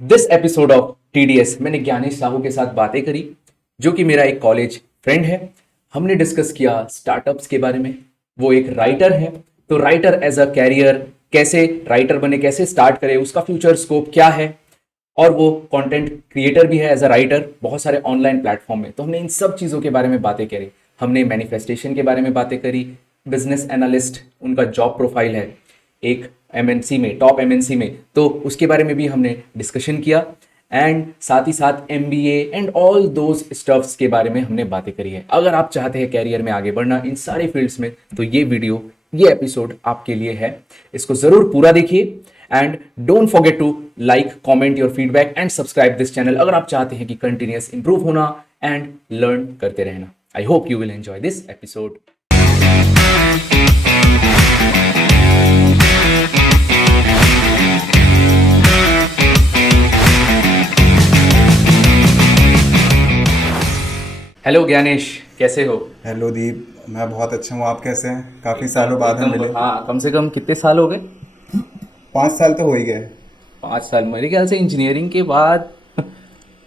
This episode of TDS मैंने ज्ञानेश साहू के साथ बातें करी, जो कि मेरा एक कॉलेज फ्रेंड है। हमने डिस्कस किया स्टार्टअप्स के बारे में। वो एक राइटर है, तो राइटर एज अ कैरियर, कैसे राइटर बने, कैसे स्टार्ट करे, उसका फ्यूचर स्कोप क्या है। और वो कंटेंट क्रिएटर भी है एज अ राइटर बहुत सारे ऑनलाइन प्लेटफॉर्म में। तो हमने इन सब चीज़ों के बारे में बातें करी। हमने मैनिफेस्टेशन के बारे में बातें करी। बिजनेस एनालिस्ट उनका जॉब प्रोफाइल है एक एमएनसी में, टॉप एमएनसी में, तो उसके बारे में भी हमने डिस्कशन किया। एंड साथ ही साथ MBA and all those stuffs के बारे में हमने बातें करी है। अगर आप चाहते हैं कैरियर में आगे बढ़ना इन सारे फील्ड्स में, तो ये वीडियो, ये एपिसोड आपके लिए है। इसको जरूर पूरा देखिए and don't forget to like, comment your feedback and subscribe this channel अगर आप चाहते हैं कि कंटिन्यूअस इंप्रूव होना एंड लर्न करते रहना। I hope you will enjoy this episode. Hello Gyanesh, कैसे हो? हेलो दीप। मैं बहुत अच्छा हूँ। आप कैसे हैं? काफ़ी सालों बाद हम मिले। एकदम, हाँ, कम से कम कितने साल हो गए? 5 साल तो हो ही गए। 5 साल मेरे ख्याल से इंजीनियरिंग के बाद।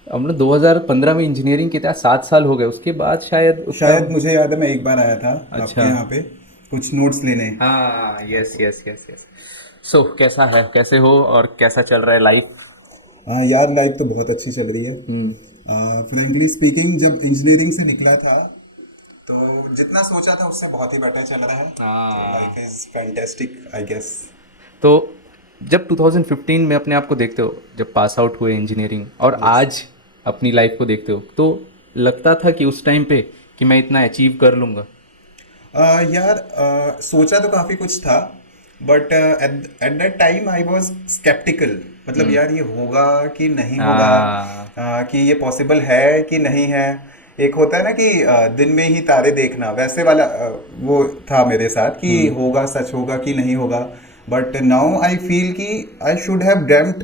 हमने 2015 में इंजीनियरिंग किया था, 7 साल हो गए। उसके बाद शायद उतना। शायद मुझे याद है मैं एक बार आया था आपके अच्छा। यहाँ पे कुछ नोट्स लेने। हाँ, यस यस यस यस। सो कैसा है, कैसे हो और कैसा चल रहा है लाइफ? हाँ यार, लाइफ तो बहुत अच्छी चल रही है। फ्रेंकली स्पीकिंग, जब इंजीनियरिंग से निकला था तो जितना सोचा था उससे बहुत ही बेटर चल रहा है। तो हाँ। Life is fantastic I guess. तो जब 2015 में अपने आप को देखते हो, जब पास आउट हुए इंजीनियरिंग, और यस। आज अपनी लाइफ को देखते हो, तो लगता था कि उस टाइम पे कि मैं इतना अचीव कर लूँगा? यार, सोचा तो काफ़ी कुछ था, but at that time I was sceptical. मतलब यार, ये होगा कि नहीं होगा, हाँ। कि ये पॉसिबल है कि नहीं है। एक होता है ना कि दिन में ही तारे देखना, वैसे वाला वो था मेरे साथ कि होगा, सच होगा कि नहीं होगा। बट नाउ आई फील कि आई शुड हैव ड्रीम्ड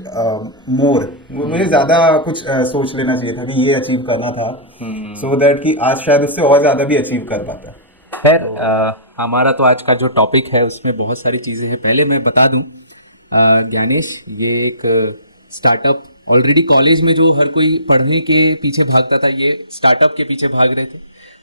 मोर। मुझे ज़्यादा कुछ सोच लेना चाहिए था कि ये अचीव करना था, सो दैट कि आज शायद उससे और ज़्यादा भी अचीव कर पाता। खैर, तो हमारा तो आज का जो टॉपिक है उसमें बहुत सारी चीज़ें हैं। पहले मैं बता दूं, ज्ञानेश, ये एक स्टार्टअप, ऑलरेडी कॉलेज में जो हर कोई पढ़ने के पीछे भागता था, ये स्टार्टअप के पीछे भाग रहे थे।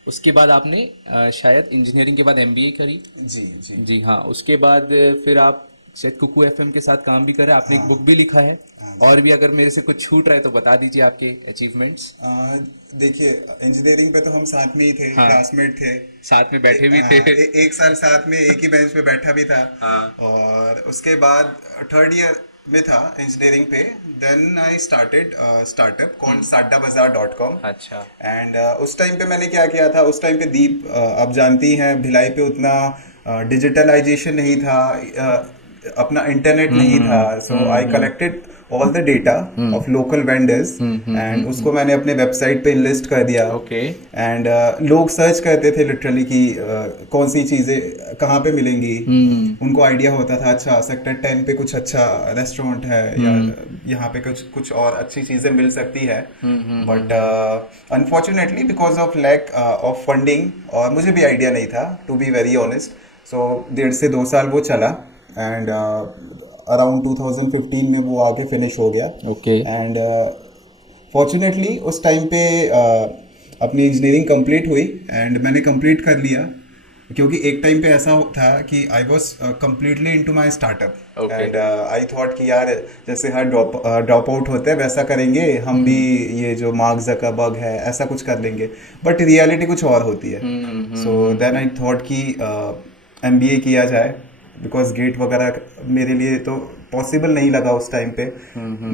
उसके बाद आपने शायद इंजीनियरिंग के बाद एमबीए करी। जी जी। जी हाँ, उसके बाद फिर आप शायद कुकू एफएम के साथ काम भी कर रहे हैं, आपने एक हाँ बुक भी लिखा है। हाँ और जी। भी अगर मेरे से कुछ छूट रहा है तो बता दीजिए आपके अचीवमेंट्स। अ, देखिए, इंजीनियरिंग पे तो हम साथ में ही थे, हाँ, क्लासमेट थे। साथ में बैठे भी थे। एक साल साथ में एक ही बेंच पे बैठा भी था। हाँ। और उसके बाद थर्ड ईयर में था इंजीनियरिंग पे। Then I started startup called saddabazar.com। अच्छा। एंड उस टाइम पे मैंने क्या किया था, उस टाइम पे दीप, आप जानती हैं भिलाई पे उतना डिजिटलाइजेशन नहीं था, अपना इंटरनेट नहीं था। So I collected all the data of local vendors and उसको मैंने अपने वेबसाइट पे लिस्ट कर दिया। ओके। एंड लोग सर्च करते थे लिटरली कि कौन सी चीज़ें कहाँ पे मिलेंगी। उनको आइडिया होता था, अच्छा सेक्टर 10 पे कुछ अच्छा रेस्टोरेंट है, या यहाँ पे कुछ कुछ और अच्छी चीज़ें मिल सकती है। But unfortunately because of lack of funding, और मुझे भी आइडिया नहीं था to be very honest. So 1.5 से 2 साल वो चला एंड अराउंड 2015 में वो आके फिनिश हो गया। ओके। एंड फॉर्चुनेटली उस टाइम पे अपनी इंजीनियरिंग कंप्लीट हुई एंड मैंने कंप्लीट कर लिया, क्योंकि एक टाइम पे ऐसा था कि I was completely into my startup. Okay. And I thought कि यार, जैसे हर ड्रॉप आउट होते हैं वैसा करेंगे हम भी, ये जो मार्क जकरबर्ग है ऐसा कुछ कर लेंगे। बट रियलिटी कुछ और होती है। सो देन आई थॉट कि एमबीए किया जाए, बिकॉज गेट वगैरह मेरे लिए तो पॉसिबल नहीं लगा उस टाइम पे।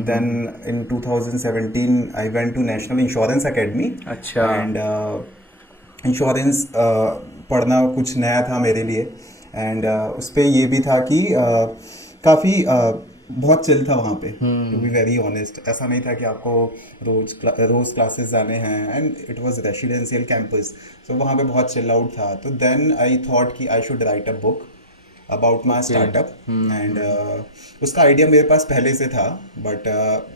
Then in 2017 I went to national insurance academy. अच्छा। एंड इंश्योरेंस पढ़ना कुछ नया था मेरे लिए। एंड उस पर ये भी था कि काफ़ी बहुत चिल था वहाँ पे, टू बी वेरी ऑनेस्ट। ऐसा नहीं था कि आपको रोज़ क्लासेस जाने हैं, and it was residential campus. So वहाँ पे बहुत चिल आउट था। तो देन आई थॉट कि I should write a book about my okay. Startup. And उसका आइडिया मेरे पास पहले से था, बट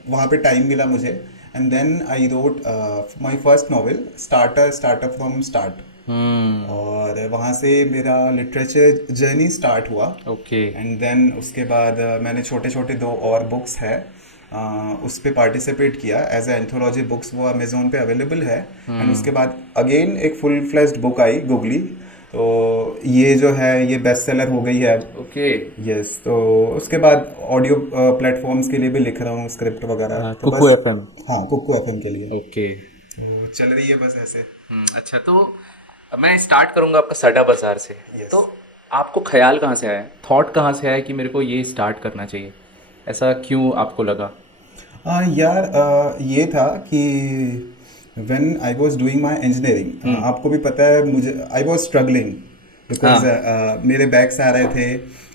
वहाँ पे टाइम मिला मुझे। And then I wrote my first novel, startup from start. और वहाँ से मेरा लिटरेचर जर्नी स्टार्ट हुआ। ओके। एंड देन उसके बाद मैंने छोटे छोटे 2 और बुक्स है उस पे पार्टिसिपेट किया एज ए एंथोलॉजी बुक्स, वो अमेजोन पे अवेलेबल है। एंड उसके बाद अगेन एक फुल फ्लेज्ड बुक आई गुगली, तो ये जो है ये बेस्ट सेलर हो गई है अब। ओके। यस, तो उसके बाद ऑडियो प्लेटफॉर्म्स के लिए भी लिख रहा हूँ स्क्रिप्ट वगैरह, तो कुकू बस। एफएम। हाँ, कुक्कू एफएम के लिए ओके। तो चल रही है बस ऐसे। अच्छा, तो मैं स्टार्ट करूंगा आपका सड्डा बाजार से। Yes. तो आपको ख्याल कहाँ से आया, थॉट कहाँ से आया कि मेरे को ये स्टार्ट करना चाहिए, ऐसा क्यों आपको लगा? यार ये था कि when I was doing my engineering, आपको भी पता है मुझे आई वाज स्ट्रगलिंग बिकॉज मेरे बैक्स आ रहे थे,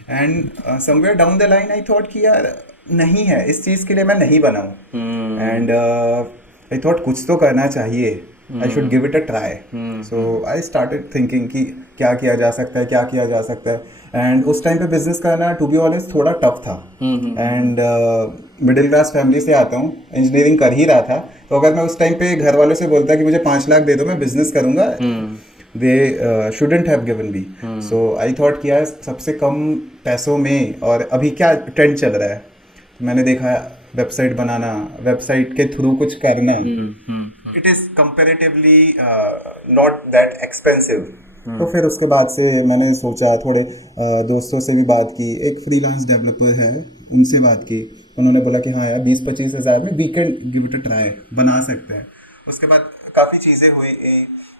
and somewhere down the line I thought कि यार नहीं है, इस चीज़ के लिए मैं नहीं बना हूँ। एंड आई थॉट कुछ तो करना चाहिए, I should give it a try. So I started thinking कि क्या किया जा सकता है, क्या किया जा सकता है। एंड उस टाइम पे बिजनेस करना टू बी ऑनेस्ट थोड़ा टफ था। एंड मिडिल क्लास फैमिली से आता हूँ, इंजीनियरिंग कर ही रहा था, तो अगर मैं उस टाइम पे घर वालों से बोलता कि मुझे 5 लाख दे दो मैं बिजनेस करूंगा, दे shouldn't have given me. So I thought कि यार सबसे कम पैसों में, और अभी क्या ट्रेंड चल रहा है, मैंने देखा वेबसाइट बनाना, वेबसाइट के थ्रू कुछ करना, it is comparatively not that expensive. तो फिर उसके बाद से मैंने सोचा, थोड़े दोस्तों से भी बात की, एक फ्रीलांस डेवलपर है उनसे बात की, उन्होंने बोला कि हाँ यार 20-25 हज़ार में we can give it a try, बना सकते हैं। उसके बाद काफ़ी चीज़ें हुई।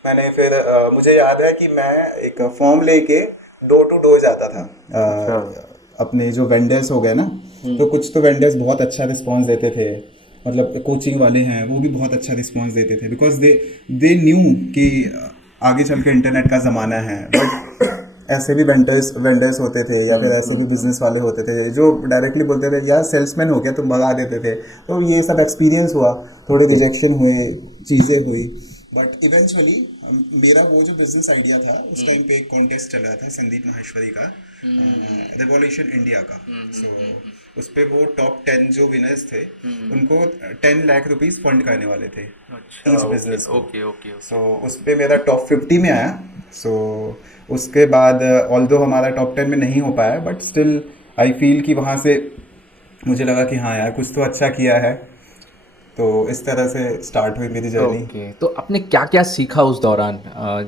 मैंने फिर मुझे याद है कि मैं एक फॉर्म लेके डोर टू डोर जाता था। अपने जो वेंडर्स हो गए ना, तो कुछ तो वेंडर्स बहुत अच्छा रिस्पॉन्स देते थे, मतलब कोचिंग वाले हैं वो भी बहुत अच्छा रिस्पॉन्स देते थे, बिकॉज दे न्यू कि आगे चल के इंटरनेट का ज़माना है। बट ऐसे भी वेंडर्स होते थे, या फिर ऐसे भी बिजनेस वाले होते थे जो डायरेक्टली बोलते थे यार सेल्समैन हो गया तुम, भगा देते थे। तो ये सब एक्सपीरियंस हुआ, थोड़े रिजेक्शन हुए, चीज़ें हुई, बट इवेंचुअली मेरा वो जो बिजनेस आइडिया था, उस टाइम पे एक कॉन्टेस्ट चला था संदीप माहेश्वरी का, रेवोल्यूशन इंडिया का। सो उस पे वो टॉप 10 जो विनर्स थे उनको 10 लाख रुपीस फंड करने वाले थे ईच बिजनेस को। Okay okay. सो उस पे मेरा टॉप 50 में आया। सो उसके बाद ऑल्दो हमारा टॉप 10 में नहीं हो पाया, बट स्टिल आई फील कि वहाँ से मुझे लगा कि हाँ यार कुछ तो अच्छा किया है। तो इस तरह से स्टार्ट हुई मेरी जर्नी। ओके, तो आपने क्या क्या सीखा उस दौरान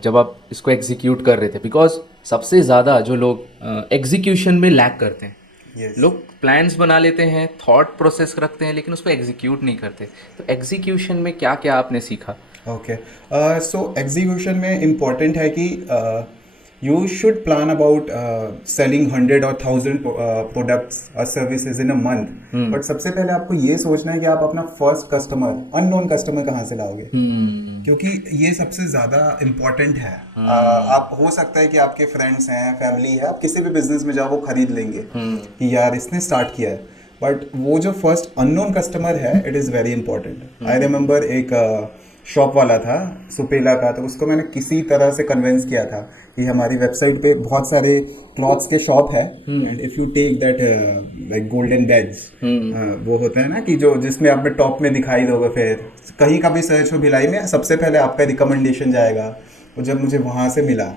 जब आप इसको एग्जीक्यूट कर रहे थे? बिकॉज सबसे ज़्यादा जो लोग एग्जीक्यूशन में लैग करते हैं, यस। लोग प्लान्स बना लेते हैं, थॉट प्रोसेस रखते हैं, लेकिन उसको एग्जीक्यूट नहीं करते। तो एग्जीक्यूशन में क्या क्या आपने सीखा? ओके, सो एग्जीक्यूशन में इम्पॉर्टेंट है कि you should plan about selling 100 और 1000 प्रोडक्ट्स और services in a month. But सबसे पहले आपको ये सोचना है कि आप अपना फर्स्ट कस्टमर, अननोन कस्टमर कहाँ से लाओगे, क्योंकि ये सबसे ज़्यादा इम्पॉर्टेंट है। आप हो सकता है कि आपके फ्रेंड्स हैं, फैमिली है, आप किसी भी बिजनेस में जाओ वो खरीद लेंगे कि यार इसने स्टार्ट किया है, बट वो जो फर्स्ट अननोन कस्टमर है it is very important. I remember एक शॉप वाला था सुपेला का, तो उसको मैंने किसी तरह से कन्विंस किया था कि हमारी वेबसाइट पे बहुत सारे क्लॉथ्स के शॉप है, and if you take that like golden badge, वो होता है ना कि जो जिसमें आप टॉप में दिखाई दोगे, फिर कहीं का भी सर्च हो भिलाई में सबसे पहले आपका रिकमेंडेशन जाएगा। तो जब मुझे वहाँ से मिला,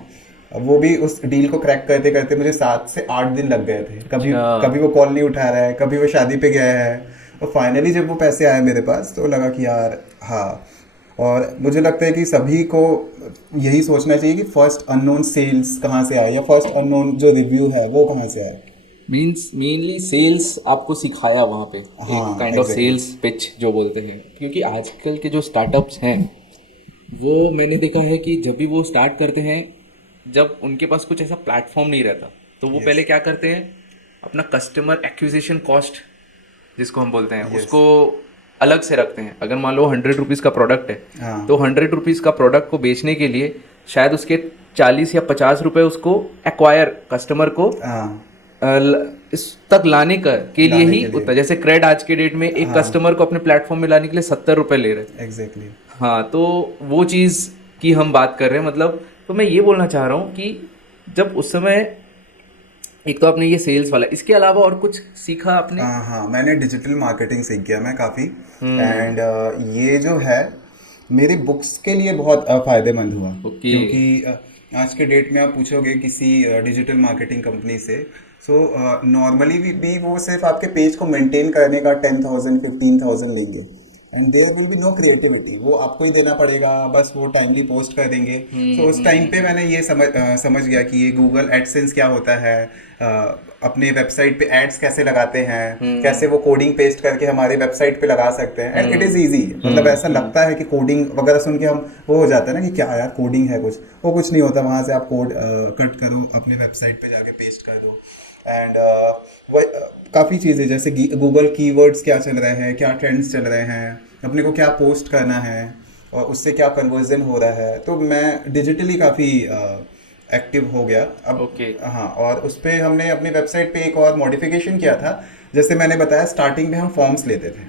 वो भी उस डील को क्रैक करते करते मुझे 7 से 8 दिन लग गए थे। कभी वो कॉल नहीं उठा रहा है, कभी वो शादी पे गया है, और फाइनली जब वो पैसे आए मेरे पास तो लगा कि यार हाँ। और मुझे लगता है कि सभी को यही सोचना चाहिए कि फर्स्ट अननोन सेल्स कहाँ से आए, या फर्स्ट अननोन जो रिव्यू है वो कहाँ से आए। मीन्स मेनली सेल्स आपको सिखाया वहाँ पे, हाँ, एक kind of exactly. Sales pitch जो बोलते हैं। क्योंकि आजकल के जो स्टार्टअप्स हैं, वो मैंने देखा है कि जब भी वो स्टार्ट करते हैं, जब उनके पास कुछ ऐसा प्लेटफॉर्म नहीं रहता, तो वो पहले क्या करते हैं, अपना कस्टमर एक्विजिशन कॉस्ट जिसको हम बोलते हैं, उसको अलग से रखते हैं। अगर मान लो 100 रुपीज़ का प्रोडक्ट है, तो 100 रुपीज़ का प्रोडक्ट को बेचने के लिए शायद उसके 40 या 50 रुपए उसको एक्वायर कस्टमर को इस तक लाने के लिए ही उतना। जैसे क्रेड आज के डेट में एक कस्टमर को अपने प्लेटफॉर्म में लाने के लिए 70 रुपए ले रहे हैं। एग्जैक्टली। हाँ, तो वो चीज़ की हम बात कर रहे हैं। मतलब तो मैं ये बोलना चाह रहा हूँ कि जब उस समय, एक तो आपने ये सेल्स वाला, इसके अलावा और कुछ सीखा आपने? हाँ, मैंने डिजिटल मार्केटिंग सीख गया मैं काफ़ी, एंड ये जो है मेरी बुक्स के लिए बहुत फ़ायदेमंद हुआ। ओके। क्योंकि आज के डेट में आप पूछोगे किसी डिजिटल मार्केटिंग कंपनी से, सो नॉर्मली भी वो सिर्फ आपके पेज को मेंटेन करने का 10,000 15,000 लेंगे, and there will be no creativity, वो आपको ही देना पड़ेगा, बस वो टाइमली पोस्ट कर देंगे। सो उस टाइम पे मैंने ये समझ गया कि ये गूगल एडसेंस क्या होता है, अपने वेबसाइट पे एड्स कैसे लगाते हैं, कैसे वो कोडिंग पेस्ट करके हमारे वेबसाइट पे लगा सकते हैं, एंड इट इज़ ईजी। मतलब ऐसा लगता है कि कोडिंग वगैरह सुन के हम वो हो जाता है ना कि क्या यार कोडिंग है, कुछ वो कुछ नहीं होता। वहाँ से आप कोड कट करो, अपने वेबसाइट पे जाके पेस्ट कर दो, एंड वो काफ़ी चीज़ें जैसे गूगल कीवर्ड्स क्या चल रहे हैं, क्या ट्रेंड्स चल रहे हैं, अपने को क्या पोस्ट करना है और उससे क्या कन्वर्जन हो रहा है, तो मैं डिजिटली काफ़ी एक्टिव हो गया अब। ओके। हाँ, और उस पर हमने अपनी वेबसाइट पे एक और मॉडिफिकेशन किया था। जैसे मैंने बताया स्टार्टिंग में हम फॉर्म्स लेते थे,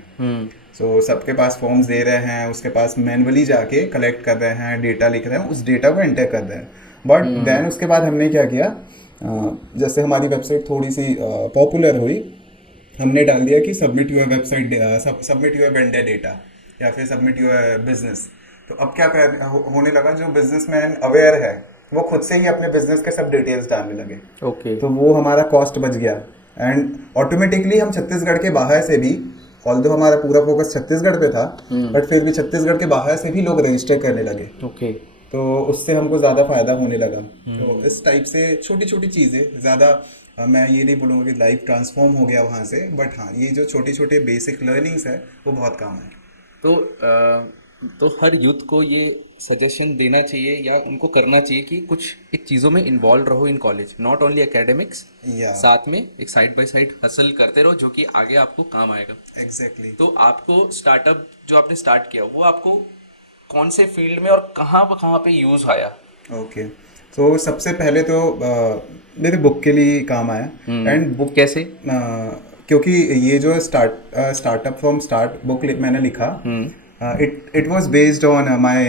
सो सबके पास फॉर्म्स दे रहे हैं, उसके पास मैनुअली जाके कलेक्ट कर रहे हैं, डेटा लिख रहे हैं, उस डेटा को एंटर कर रहे हैं। बट देन उसके बाद हमने क्या किया, जैसे हमारी वेबसाइट थोड़ी सी पॉपुलर हुई, हमने डाल दिया कि submit your website, submit your vendor data, या फिर सबमिट योर बिजनेस। तो अब क्या होने लगा, जो बिजनेसमैन अवेयर है वो खुद से ही अपने बिजनेस के सब डिटेल्स डालने लगे। ओके। तो वो हमारा कॉस्ट बच गया, एंड ऑटोमेटिकली हम छत्तीसगढ़ के बाहर से भी, ऑल्दो हमारा पूरा फोकस छत्तीसगढ़ पे था, बट फिर भी छत्तीसगढ़ के बाहर से भी लोग रजिस्टर करने लगे। ओके। तो उससे हमको ज़्यादा फायदा होने लगा। तो इस टाइप से छोटी छोटी चीज़ें, ज़्यादा मैं ये नहीं बोलूँगा कि लाइफ ट्रांसफॉर्म हो गया वहाँ से, बट हाँ, ये जो छोटे छोटे बेसिक लर्निंग्स है वो बहुत काम है। तो तो हर यूथ को ये सजेशन देना चाहिए या उनको करना चाहिए कि कुछ एक चीज़ों में इन्वॉल्व रहो in college, not only academics, या साथ में एक साइड बाय साइड हसल करते रहो जो कि आगे आपको काम आएगा। एग्जैक्टली। तो आपको स्टार्टअप जो आपने स्टार्ट किया वो आपको कौन से फील्ड में और कहाँ पे यूज़ आया? ओके, तो सबसे पहले तो मेरे बुक के लिए काम आया, एंड बुक कैसे? क्योंकि ये जो स्टार्टअप फ्रॉम स्टार्ट बुक मैंने लिखा, it was based on my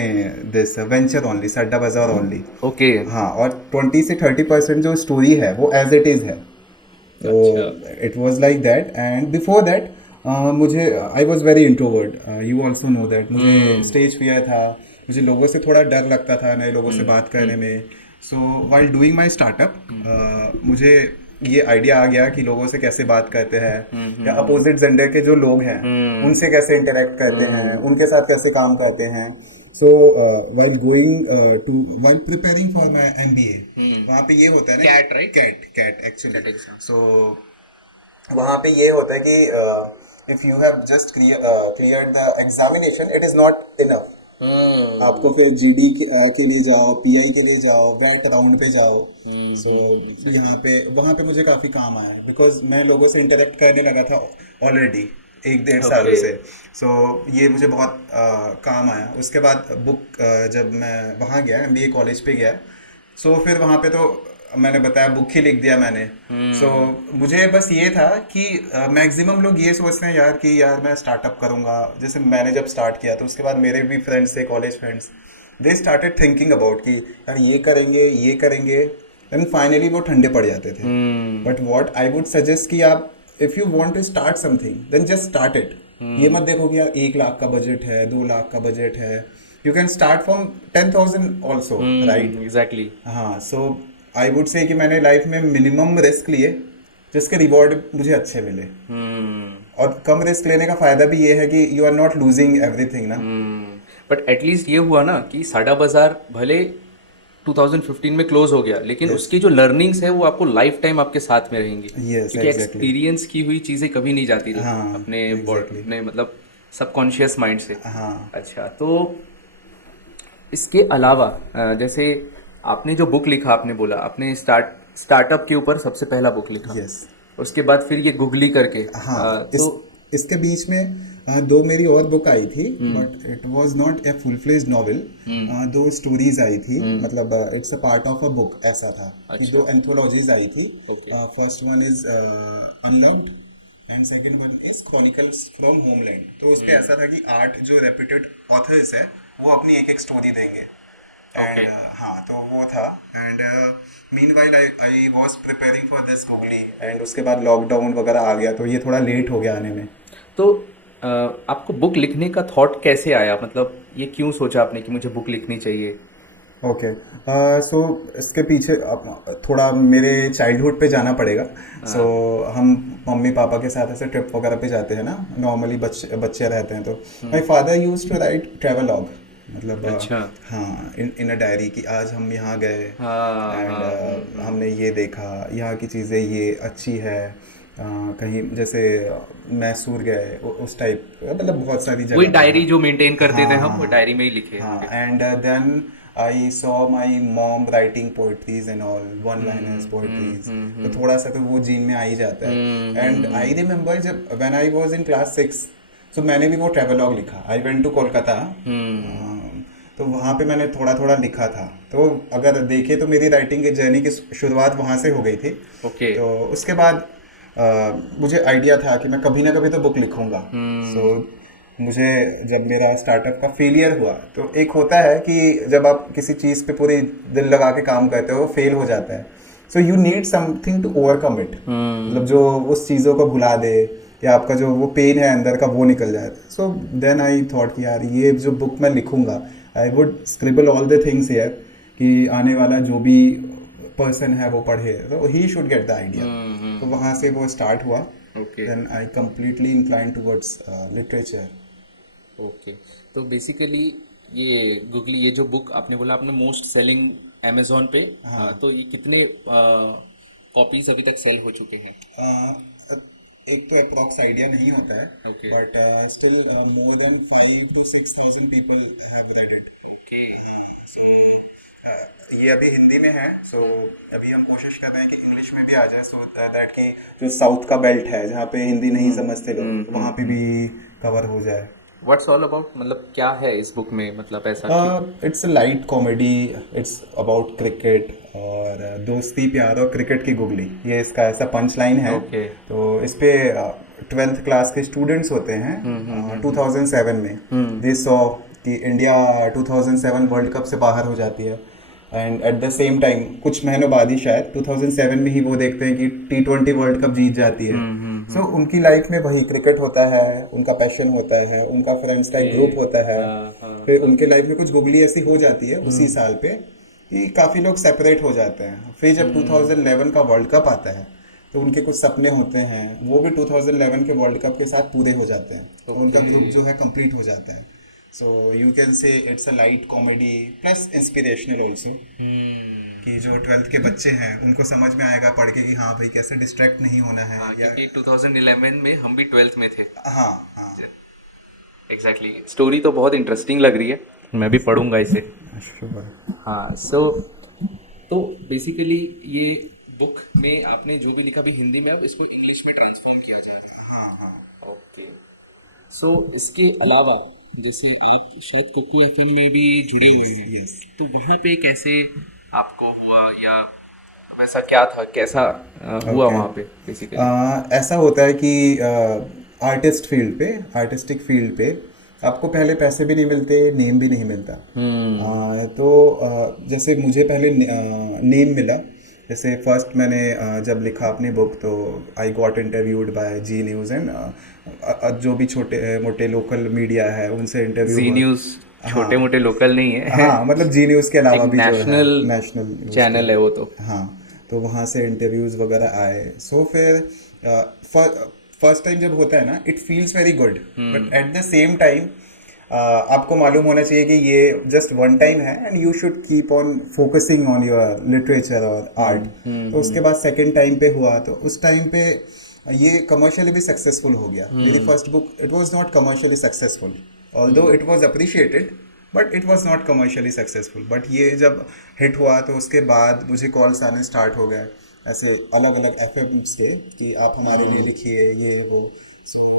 this venture only, Sadda Bazaar only. Okay. हाँ, और 20 से 30% जो स्टोरी है वो एज इट इज़ है। अच्छा। It was like that, and before that मुझे, I was very introvert, you also know that, मुझे स्टेज फियर था, मुझे लोगों से थोड़ा डर लगता था, नए लोगों से बात करने में। सो व्हाइल डूइंग माय स्टार्टअप मुझे ये आइडिया आ गया कि लोगों से कैसे बात करते हैं, या अपोजिट जेंडर के जो लोग हैं उनसे कैसे इंटरेक्ट करते हैं, उनके साथ कैसे काम करते हैं। So while going to while preparing for my MBA, वहाँ पे ये होता है ना, CAT, right? CAT actually. CAT exam. So वहाँ पे ये होता है कि if you have just clear the examination, it is not enough. आपको फिर जीडी के लिए जाओ, पीआई के लिए जाओ, वेट राउंड पे जाओ। सो यहाँ पे वहाँ पे मुझे काफ़ी काम आया है, बिकॉज मैं लोगों से इंटरेक्ट करने लगा था ऑलरेडी 1 1.5 सालों से। सो ये मुझे बहुत काम आया। उसके बाद बुक, जब मैं वहाँ गया एमबीए कॉलेज पे गया, सो फिर वहाँ पे तो मैंने बताया बुक ही लिख दिया मैंने। सो मुझे बस ये था कि मैक्सिमम लोग ये सोचते हैं यार कि यार मैं स्टार्टअप करूँगा। जैसे मैंने जब स्टार्ट किया तो उसके बाद मेरे भी फ्रेंड्स थे, college friends, they started thinking about कि यार ये करेंगे ये करेंगे, एंड फाइनली वो ठंडे पड़ जाते थे। But what I would suggest कि आप, if you want to start something then just start it. ये मत देखो कि यार 1 लाख का बजट है, 2 लाख का बजट है, you can start from 10,000 also, right? Exactly. हाँ, सो आई वुड से कि मैंने लाइफ में मिनिमम रिस्क लिए जिसके रिवॉर्ड मुझे अच्छे मिले। और कम रिस्क लेने का फायदा भी ये है कि you are not losing everything ना। बट एटलीस्ट ये हुआ ना कि साडा बाजार भले 2015 में क्लोज हो गया, लेकिन उसकी जो लर्निंग्स है वो आपको लाइफ टाइम आपके साथ में रहेंगी, Yes, क्योंकि exactly. एक्सपीरियंस की हुई चीज़ें कभी नहीं जाती रही हाँ, अपने exactly. अपने मतलब सबकॉन्शियस माइंड से। हाँ। अच्छा, तो इसके अलावा जैसे आपने जो बुक लिखा, आपने बोला आपने स्टार्टअप के ऊपर सबसे पहला बुक लिखा, यस। उसके बाद फिर ये गूगली करके हाँ, तो इसके बीच में दो मेरी और बुक आई थी, but it was not a full fledged novel. दो स्टोरीज आई थी, मतलब it's a part of a book, ऐसा था कि दो एंथोलॉजीज आई थी। First one is unloved and second one is chronicles from homeland. तो उस पे ऐसा था कि 8 जो रेप्यूटेड ऑथर्स है वो अपनी एक एक स्टोरी देंगे, एंड हाँ, तो वो था। And meanwhile I was preparing for this googly, and उसके बाद लॉकडाउन वगैरह आ गया तो ये थोड़ा लेट हो गया आने में। तो आपको बुक लिखने का थॉट कैसे आया? मतलब ये क्यों सोचा आपने कि मुझे बुक लिखनी चाहिए? ओके। सो इसके पीछे थोड़ा मेरे चाइल्डहुड पे जाना पड़ेगा। सो हम मम्मी पापा के साथ ऐसे ट्रिप वगैरह पे जाते हैं ना, नॉर्मली बच्चे बच्चे रहते हैं तो my father used to write travelogue, मतलब अच्छा। हाँ, इन अ डायरी कि आज हम यहाँ गए हाँ एंड हाँ। हमने ये देखा, यहाँ की चीज़ें ये अच्छी है। कहीं जैसे मैसूर गए उस टाइप, मतलब बहुत सारी वही जगह पे। हाँ डायरी जो मेंटेन करते थे हाँ हम, वो हाँ डायरी में ही लिखे हाँ। होंगे। And then I saw my mom writing poetries and all, one liners poetries, तो थोड़ा सा तो वो जीन में आ ही जाता है। एंड आई रिमेम्बर जब when I was in class 6, सो मैंने भी वो ट्रेवलॉग लिखा। आई वेंट टू कोलकाता, तो वहाँ पे मैंने थोड़ा थोड़ा लिखा था। तो अगर देखे तो मेरी राइटिंग की जर्नी की शुरुआत वहाँ से हो गई थी। ओके। तो उसके बाद मुझे आइडिया था कि मैं कभी ना कभी तो बुक लिखूंगा। सो मुझे जब मेरा स्टार्टअप का फेलियर हुआ, तो एक होता है कि जब आप किसी चीज़ पे पूरी दिल लगा के काम करते हो, फेल हो जाता है, so you need something to overcome it, मतलब जो उस चीज़ों को भुला दे, या आपका जो वो पेन है अंदर का वो निकल जाए। सो देन आई थॉट कि यार ये जो बुक मैं लिखूंगा, I would scribble all the things here, कि आने वाला जो भी पर्सन है वो पढ़े तो he should get the idea. तो वहाँ से वो स्टार्ट हुआ। Okay. Then I completely inclined towards literature. Okay. तो बेसिकली ये गूगली, ये जो बुक आपने बोला आपने मोस्ट सेलिंग अमेजोन पे, तो ये कितने कॉपीज अभी तक सेल हो चुके हैं? एक तो अप्रॉक्स आइडिया नहीं होता है, okay. But still more than 5 to 6 thousand people have read it. ये अभी हिंदी में है, सो अभी हम कोशिश कर रहे हैं कि इंग्लिश में भी आ जाए, सो दैट कि जो साउथ का बेल्ट है जहाँ पे हिंदी नहीं समझते लोग, वहाँ पे भी कवर हो जाए। व्हाट्स ऑल अबाउट, मतलब क्या है इस बुक में, मतलब ऐसा कि? Its light comedy, it's about cricket, और दोस्ती प्यार और क्रिकेट की गुगली, ये इसका ऐसा पंच लाइन है। ओके। तो इस पे 12th क्लास के स्टूडेंट्स होते हैं 2007 में, दे सॉ कि इंडिया 2007 वर्ल्ड कप से बाहर हो जाती है, and at the same time कुछ महीनों बाद ही शायद 2007 में ही वो देखते हैं कि T20 वर्ल्ड कप जीत जाती है। सो उनकी लाइफ में वही क्रिकेट होता है, उनका पैशन होता है, उनका फ्रेंड्स का एक ग्रुप होता है। फिर उनके लाइफ में कुछ गुगली ऐसी हो जाती है उसी साल पे कि काफ़ी लोग सेपरेट हो जाते हैं। फिर जब 2011 का वर्ल्ड कप आता है, तो उनके कुछ सपने होते हैं, वो भी 2011 के वर्ल्ड कप के साथ पूरे हो जाते हैं, तो उनका ग्रुप जो है कंप्लीट हो जाता है। So you can say it's a light comedy plus inspirational also, कि जो 12th के बच्चे हैं उनको समझ में आएगा पढ़ के कि हाँ भाई कैसे डिस्ट्रैक्ट नहीं होना है, हाँ, या क्योंकि 2011 में हम भी 12th में थे। हाँ हाँ। एग्जैक्टली। स्टोरी तो बहुत इंटरेस्टिंग लग रही है, मैं भी पढ़ूंगा इसे। श्योर। हाँ। तो बेसिकली ये बुक में आपने जो भी लिखा भी हिंदी में, अब इसको इंग्लिश में ट्रांसफॉर्म किया जा रहा है। ओके। सो इसके अलावा जैसे आप शायद कोको एफएम में भी जुड़े हुए हैं, यस। तो वहाँ पे कैसे आपको हुआ, या वैसा क्या था, कैसा हुआ ओके। वहाँ पे बेसिकली? ऐसा होता है कि आर्टिस्ट फील्ड पे, आर्टिस्टिक फील्ड पे आपको पहले पैसे भी नहीं मिलते, नेम भी नहीं मिलता। तो जैसे मुझे पहले नेम मिला, जैसे फर्स्ट मैंने जब लिखा अपनी बुक, तो I got interviewed by Zee News, and जो भी छोटे मोटे लोकल मीडिया है उनसे इंटरव्यू जी हुआ। न्यूज़ छोटे हाँ मोटे लोकल नहीं है। हाँ, मतलब जी न्यूज़ के अलावा एक भी जो है नेशनल नेशनल न्यूज़ के। चैनल है वो तो। हाँ, तो वहाँ से इंटरव्यूज़ वगैरह आए। सो फिर फर्स्ट टाइम जब होता है ना, it feels very good, but at the same time आपको मालूम होना चाहिए कि ये जस्ट वन टाइम है, and you should keep on focusing on your literature और आर्ट। तो उसके बाद सेकेंड टाइम पे हुआ, तो उस टाइम पे ये कमर्शियली भी सक्सेसफुल हो गया। मेरी first book, it was not commercially successful, although it was appreciated, but it was not commercially successful. But ये जब हिट हुआ, तो उसके बाद मुझे कॉल्स आने स्टार्ट हो गए ऐसे अलग अलग एफएम्स के, कि आप हमारे लिए लिखिए ये वो। So my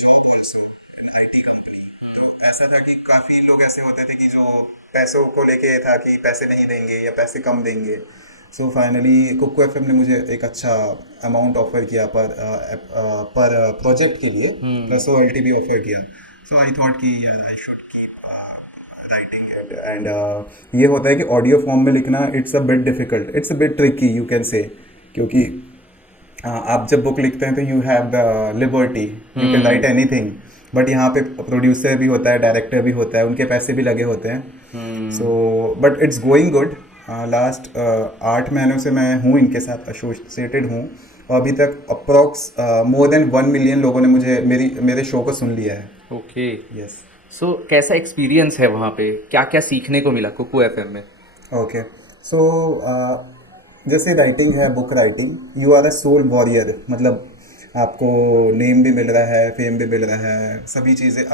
job also in IT company. तो ऐसा था कि काफ़ी लोग ऐसे होते थे कि जो पैसों को लेके था कि पैसे नहीं देंगे या पैसे कम देंगे। सो फाइनली कुको एफएम ने मुझे एक अच्छा अमाउंट ऑफर किया पर प्रोजेक्ट के लिए, प्लस रॉयल्टी भी ऑफर किया। सो आई थॉट कि यार I should keep writing, and ये होता है कि ऑडियो फॉर्म में लिखना it's a bit difficult, it's a bit tricky you can say, क्योंकि आप जब बुक लिखते हैं तो you have the liberty, you can write anything, but यहाँ पे प्रोड्यूसर भी होता है, डायरेक्टर भी होता है, उनके पैसे भी लगे होते हैं। So but it's going good. Last 8 महीनों से मैं हूँ इनके साथ एसोसिएटेड हूँ, और अभी तक अप्रॉक्स मोर देन 1 मिलियन लोगों ने मेरे शो को सुन लिया है। ओके। यस। सो कैसा एक्सपीरियंस है वहाँ पे, क्या क्या सीखने को मिला कुकू एफएम में? ओके। सो जैसे राइटिंग है, book writing, you are a soul warrior, मतलब आपको नेम भी मिल रहा है, फेम भी मिल रहा है, सभी चीज़ें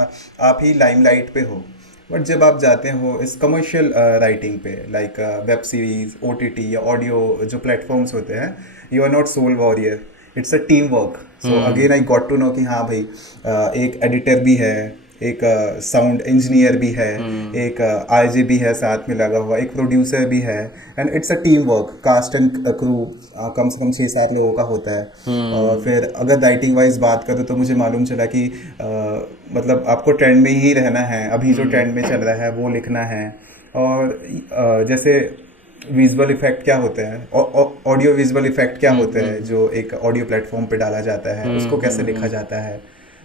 आप ही लाइमलाइट पे हो। बट जब आप जाते हो इस कमर्शियल राइटिंग पे, लाइक वेब सीरीज, ओटीटी या ऑडियो जो प्लेटफॉर्म्स होते हैं, you are not soul warrior, it's a team work. So again I got to know कि हाँ भाई, एक एडिटर भी है, एक साउंड इंजीनियर भी है, एक आरजे भी है साथ में लगा हुआ, एक प्रोड्यूसर भी है, and it's a team work. Cast and crew कम से कम 6-7 लोगों का होता है। और फिर अगर राइटिंग वाइज बात करूँ तो मुझे मालूम चला कि मतलब आपको ट्रेंड में ही रहना है, अभी जो ट्रेंड में चल रहा है वो लिखना है। और जैसे विजुअल इफेक्ट क्या होता है, ऑडियो विजुअल इफेक्ट क्या होता है जो एक ऑडियो प्लेटफॉर्म पे डाला जाता है, उसको कैसे लिखा जाता है।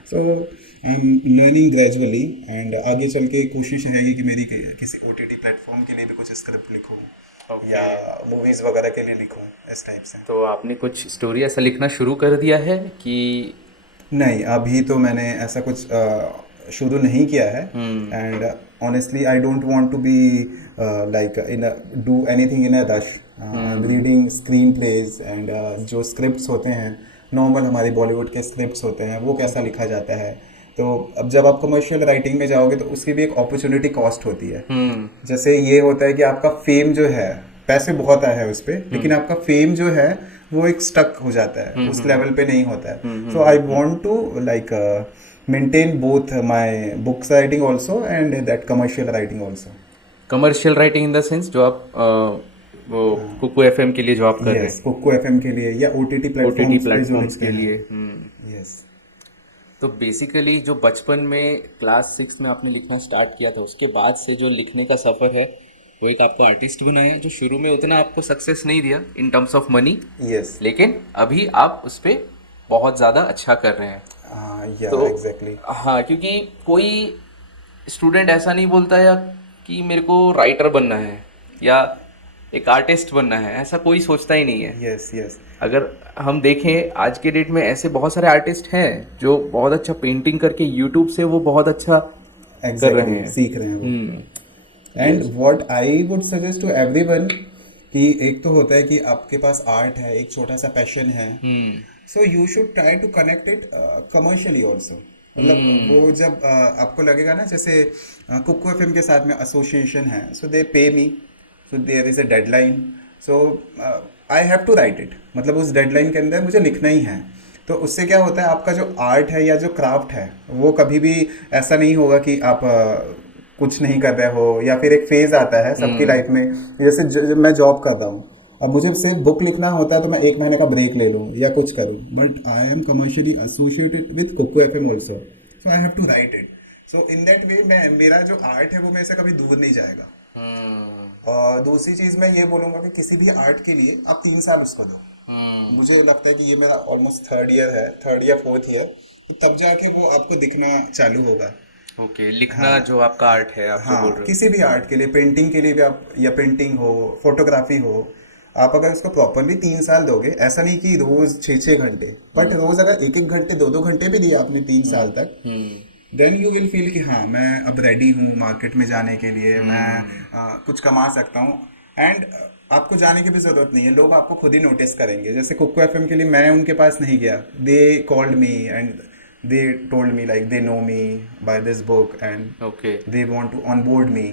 So I am learning gradually, and आगे चल के कोशिश रहेगी कि मेरी किसी ओटीटी प्लेटफॉर्म के लिए भी कुछ स्क्रिप्ट लिखूँ, या मूवीज़ वगैरह के लिए लिखूँ, इस टाइप से। तो आपने कुछ स्टोरी ऐसा लिखना शुरू कर दिया है कि? नहीं, अभी तो मैंने ऐसा कुछ शुरू नहीं किया है। And honestly I don't want to be like in do anything in a rush. I am reading screen plays, and जो स्क्रिप्ट्स होते हैं, नॉर्मल हमारे बॉलीवुड के स्क्रिप्ट्स होते हैं, वो कैसा लिखा जाता है। तो अब जब आप कमर्शियल राइटिंग में जाओगे तो उसकी भी एक अपॉर्चुनिटी कॉस्ट होती है। जैसे ये होता है कि आपका फेम जो है, पैसे बहुत आए हैं उस पर, लेकिन आपका फेम जो है वो एक स्टक हो जाता है, उस लेवल पे नहीं होता है। So I want to like maintain both my books writing also and that commercial writing also. Commercial writing in the sense जो आप वो कुकू एफएम के लिए जो आप कर रहे यस, कुक्कू एफएम के लिए या ओटीटी हैं, ओटीटी प्लेटफॉर्म्स पे जो प्लेटफॉर्म्स लिखते के हैं। लिए। यस। तो बेसिकली जो बचपन में क्लास 6 में आपने लिखना स्टार्ट किया था, उसके बाद से जो लिखने का सफ़र है वो एक आपको आर्टिस्ट बनाया, जो शुरू में उतना आपको सक्सेस नहीं दिया in terms of money, yes. लेकिन अभी आप उस पर बहुत ज़्यादा अच्छा कर रहे हैं। या तो एग्जैक्टली। हाँ, क्योंकि कोई स्टूडेंट ऐसा नहीं बोलता या कि मेरे को राइटर बनना है या एक आर्टिस्ट बनना है, ऐसा कोई सोचता ही नहीं है। यस। यस। अगर हम देखें आज के डेट में ऐसे बहुत सारे आर्टिस्ट हैं जो बहुत अच्छा पेंटिंग करके यूट्यूब से वो बहुत अच्छा कर रहे एग्जैक्टली, हैं। सीख रहे हैं वो। ये and what I would suggest to everyone, कि एक तो होता है कि आपके पास आर्ट है, एक छोटा सा पैशन है, so you should try to connect it commercially also. मतलब वो जब आपको लगेगा ना, जैसे कुक्कू एफएम के साथ में एसोसिएशन है, so they pay me, so there is a deadline, so I have to write it, मतलब उस डेडलाइन के अंदर मुझे लिखना ही है। तो उससे क्या होता है, आपका जो आर्ट है या जो क्राफ्ट है वो कभी भी ऐसा नहीं होगा कि आप कुछ नहीं कर रहे हो, या फिर एक फेज आता है सबकी लाइफ में, जैसे जब मैं जॉब कर रहा हूँ, अब मुझे सिर्फ बुक लिखना होता है तो मैं 1 महीने का ब्रेक ले लूँ या कुछ करूँ, but I am commercially associated with Kuku FM also, so I have to write it. So in that way मैं, मेरा जो आर्ट है वो मेरे से कभी दूर नहीं जाएगा। और दूसरी चीज़ मैं ये बोलूँगा कि किसी भी आर्ट के लिए आप 3 साल उसको दो। मुझे लगता है कि ये मेरा ऑलमोस्ट 3rd ईयर है, 3rd या 4th ईयर, तो तब जाके वो आपको दिखना चालू होगा। ओके, लिखना जो आपका आर्ट है आप जो बोल हाँ, रहे किसी भी आर्ट के लिए, पेंटिंग के लिए भी आप, या पेंटिंग हो, फोटोग्राफी हो, आप अगर उसको प्रॉपरली 3 साल दोगे, ऐसा नहीं कि रोज 6-6 घंटे, बट रोज अगर 1-1 घंटे, 2-2 घंटे भी दिए आपने 3 साल तक, देन यू विल फील कि हाँ, मैं अब रेडी हूँ मार्केट में जाने के लिए, मैं कुछ कमा सकता हूँ। एंड आपको जाने की भी ज़रूरत नहीं है, लोग आपको खुद ही नोटिस करेंगे। जैसे कुक्कू एफएम के लिए मैं उनके पास नहीं गया, they called me and they told me like they know me by this book and okay. they want to onboard me।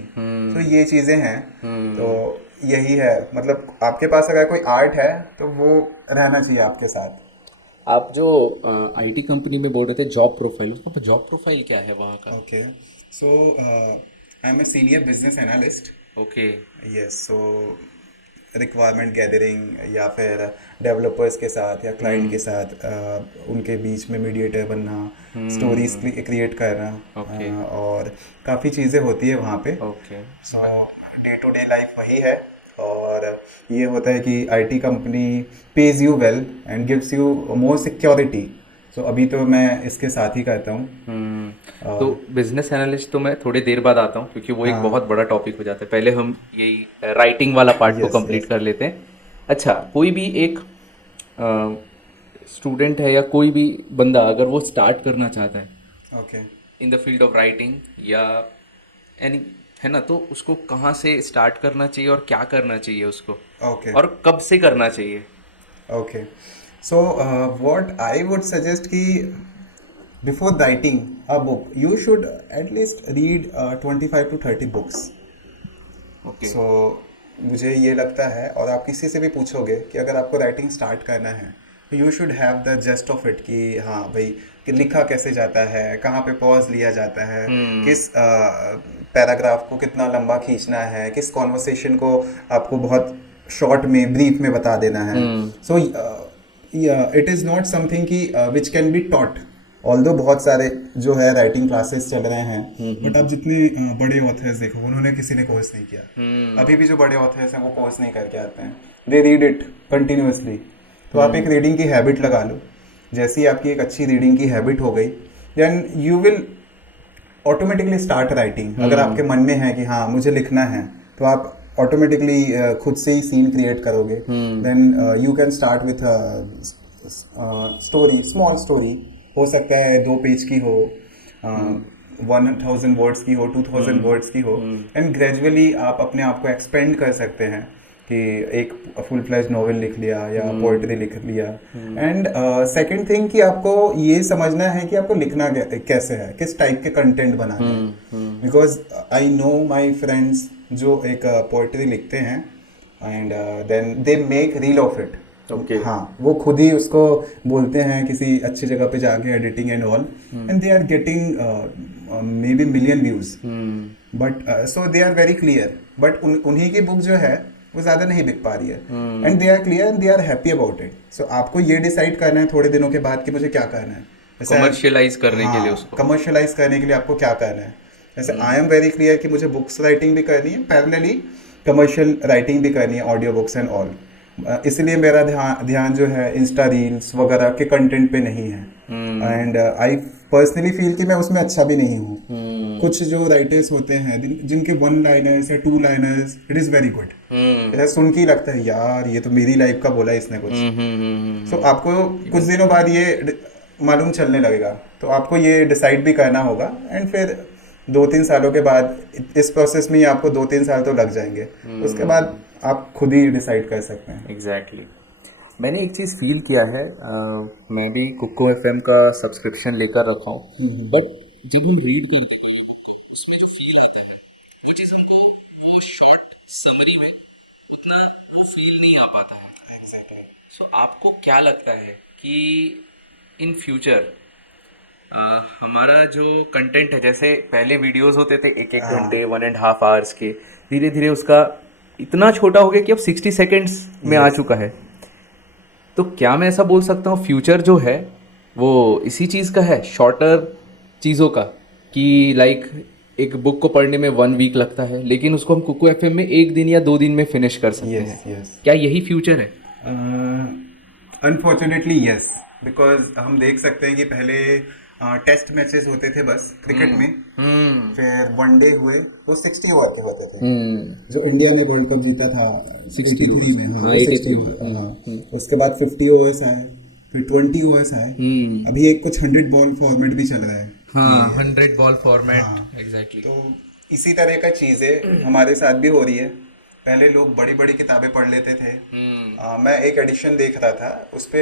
तो ये चीज़ें हैं। तो यही है, मतलब आपके पास अगर कोई आर्ट है तो वो रहना चाहिए आपके साथ। आप जो आईटी कंपनी में बोल रहे थे जॉब प्रोफाइल, उसका जॉब प्रोफाइल क्या है वहाँ का? Okay. So I am a senior business analyst. Okay. Yes. So requirement gathering, या फिर डेवलपर्स के साथ या क्लाइंट के साथ उनके बीच में मीडिएटर बनना, स्टोरीज क्रिएट करना, ओके। और काफ़ी चीज़ें होती है वहाँ पे। Okay. So day to day life वही है। और ये होता है कि IT company pays you well and gives you more security so अभी तो मैं इसके साथ ही करता हूँ। तो बिजनेस एनालिस्ट तो मैं थोड़ी देर बाद आता हूँ, क्योंकि वो एक बहुत बड़ा टॉपिक हो जाता है। पहले हम यही राइटिंग वाला पार्ट को यस कंप्लीट यस। कर लेते हैं। अच्छा, कोई भी एक स्टूडेंट है या कोई भी बंदा अगर वो स्टार्ट करना चाहता है okay in the field of writing या एनी, है ना, तो उसको कहाँ से स्टार्ट करना चाहिए और क्या करना चाहिए उसको, ओके और कब से करना चाहिए? Okay. So what I would suggest कि before writing a book you should at least read 25 to 30 books. Okay. सो मुझे ये लगता है, और आप किसी से भी पूछोगे कि अगर आपको राइटिंग स्टार्ट करना है you should have the just of it, कि हाँ भाई कि लिखा कैसे जाता है, कहाँ पे पॉज लिया जाता है, किस पैराग्राफ को कितना लंबा खींचना है, किस कॉन्वर्सेशन को आपको बहुत शॉर्ट में ब्रीफ में बता देना है। So it is not something कि which can be taught, although बहुत सारे जो है राइटिंग क्लासेस चल रहे हैं, बट आप जितने बड़े ऑथर्स देखो उन्होंने किसी ने कोर्स नहीं किया। अभी भी जो बड़े ऑथर्स हैं वो कोर्स नहीं करके आते हैं, दे रीड इट कंटिन्यूअसली। तो आप एक रीडिंग की हैबिट लगा लो। जैसी आपकी एक अच्छी रीडिंग की हैबिट हो गई then you will automatically start writing. अगर आपके मन में है कि हाँ मुझे लिखना है, तो आप ऑटोमेटिकली खुद से ही सीन क्रिएट करोगे। Then you can start with story, small story, हो सकता है 2 पेज की हो, 1000 वर्ड्स की हो, 2000 वर्ड्स की हो, एंड ग्रेजुअली आप अपने आप को एक्सपेंड कर सकते हैं कि एक फुल फ्लैश नॉवेल लिख लिया या पोइट्री लिख लिया। एंड सेकंड थिंग कि आपको ये समझना है कि आपको लिखना कैसे है, किस टाइप के कंटेंट बनाना है। Because I know my friends जो एक पोइट्री लिखते हैं and then they make reel of it. Okay. हाँ, वो खुद ही उसको बोलते हैं किसी अच्छी जगह पे जाके editing and all, and they are getting maybe million views, but so they are very clear. But उन्हीं की बुक जो है वो ज्यादा नहीं बिक पा रही है, and they are clear and they are happy about it. So आपको ये डिसाइड करना है थोड़े दिनों के बाद कि मुझे क्या करना है, कमर्शियलाइज करने के लिए उसको। कमर्शियलाइज करने के लिए आपको क्या करना है। जैसे आई एम वेरी क्लियर कि मुझे बुक्स राइटिंग भी करनी है, पैरेलली कमर्शियल राइटिंग भी करनी है, ऑडियो बुक्स एंड ऑल। इसलिए मेरा ध्यान जो है इंस्टा रील्स वगैरह के कंटेंट पे नहीं है, एंड आई पर्सनली फील कि मैं उसमें अच्छा भी नहीं हूँ। कुछ जो राइटर्स होते हैं जिनके 1 लाइनर्स या 2 liners, it is very good, ऐसा सुन के ही लगता है यार ये तो मेरी लाइफ का बोला इसने कुछ। सो आपको कुछ दिनों बाद ये मालूम चलने लगेगा, तो आपको ये डिसाइड भी करना होगा, एंड फिर 2-3 सालों के बाद, इस प्रोसेस में ही आपको 2-3 साल तो लग जाएंगे, उसके बाद आप खुद ही डिसाइड कर सकते हैं। एग्जैक्टली। मैंने एक चीज़ फील किया है, मैं भी कुक्को एफएम का सब्सक्रिप्शन लेकर रखा हूँ, बट जब हम रीड करते हैं कोई भी बुक, उसमें जो फील आता है वो चीज़ हमको वो शॉर्ट समरी में उतना वो फील नहीं आ पाता है। सो आपको क्या लगता है कि इन फ्यूचर हमारा जो कंटेंट है, जैसे पहले वीडियोस होते थे 1-1 घंटे 1.5 आवर्स के, धीरे धीरे उसका इतना छोटा हो गया कि अब 60 सेकेंड्स में आ चुका है। तो क्या मैं ऐसा बोल सकता हूँ फ्यूचर जो है वो इसी चीज़ का है, शॉर्टर चीज़ों का, कि लाइक एक बुक को पढ़ने में 1 वीक लगता है, लेकिन उसको हम कुकू एफएम में 1 दिन या 2 दिन में फिनिश कर सकते हैं। यस। क्या यही फ्यूचर है? अनफॉर्चुनेटली यस, बिकॉज हम देख सकते हैं कि पहले टेस्ट मैचेस होते थे बस क्रिकेट में, फिर वनडे हुए वो 60 ओवर के होते थे। जो इंडिया ने वर्ल्ड कप जीता था 63 में, हाँ 60 ओवर, हाँ। उसके बाद 50 ओवर्स आए, फिर 20 ओवर्स आए, अभी एक कुछ 100 बॉल फॉर्मेट भी चल रहा है। हाँ, 100 बॉल फॉर्मेट, एग्जैक्टली। तो इसी तरह का चीज़ें हमारे साथ भी हो रही है। पहले लोग बड़ी बड़ी किताबें पढ़ लेते थे। मैं एक एडिशन देख रहा था, उस पे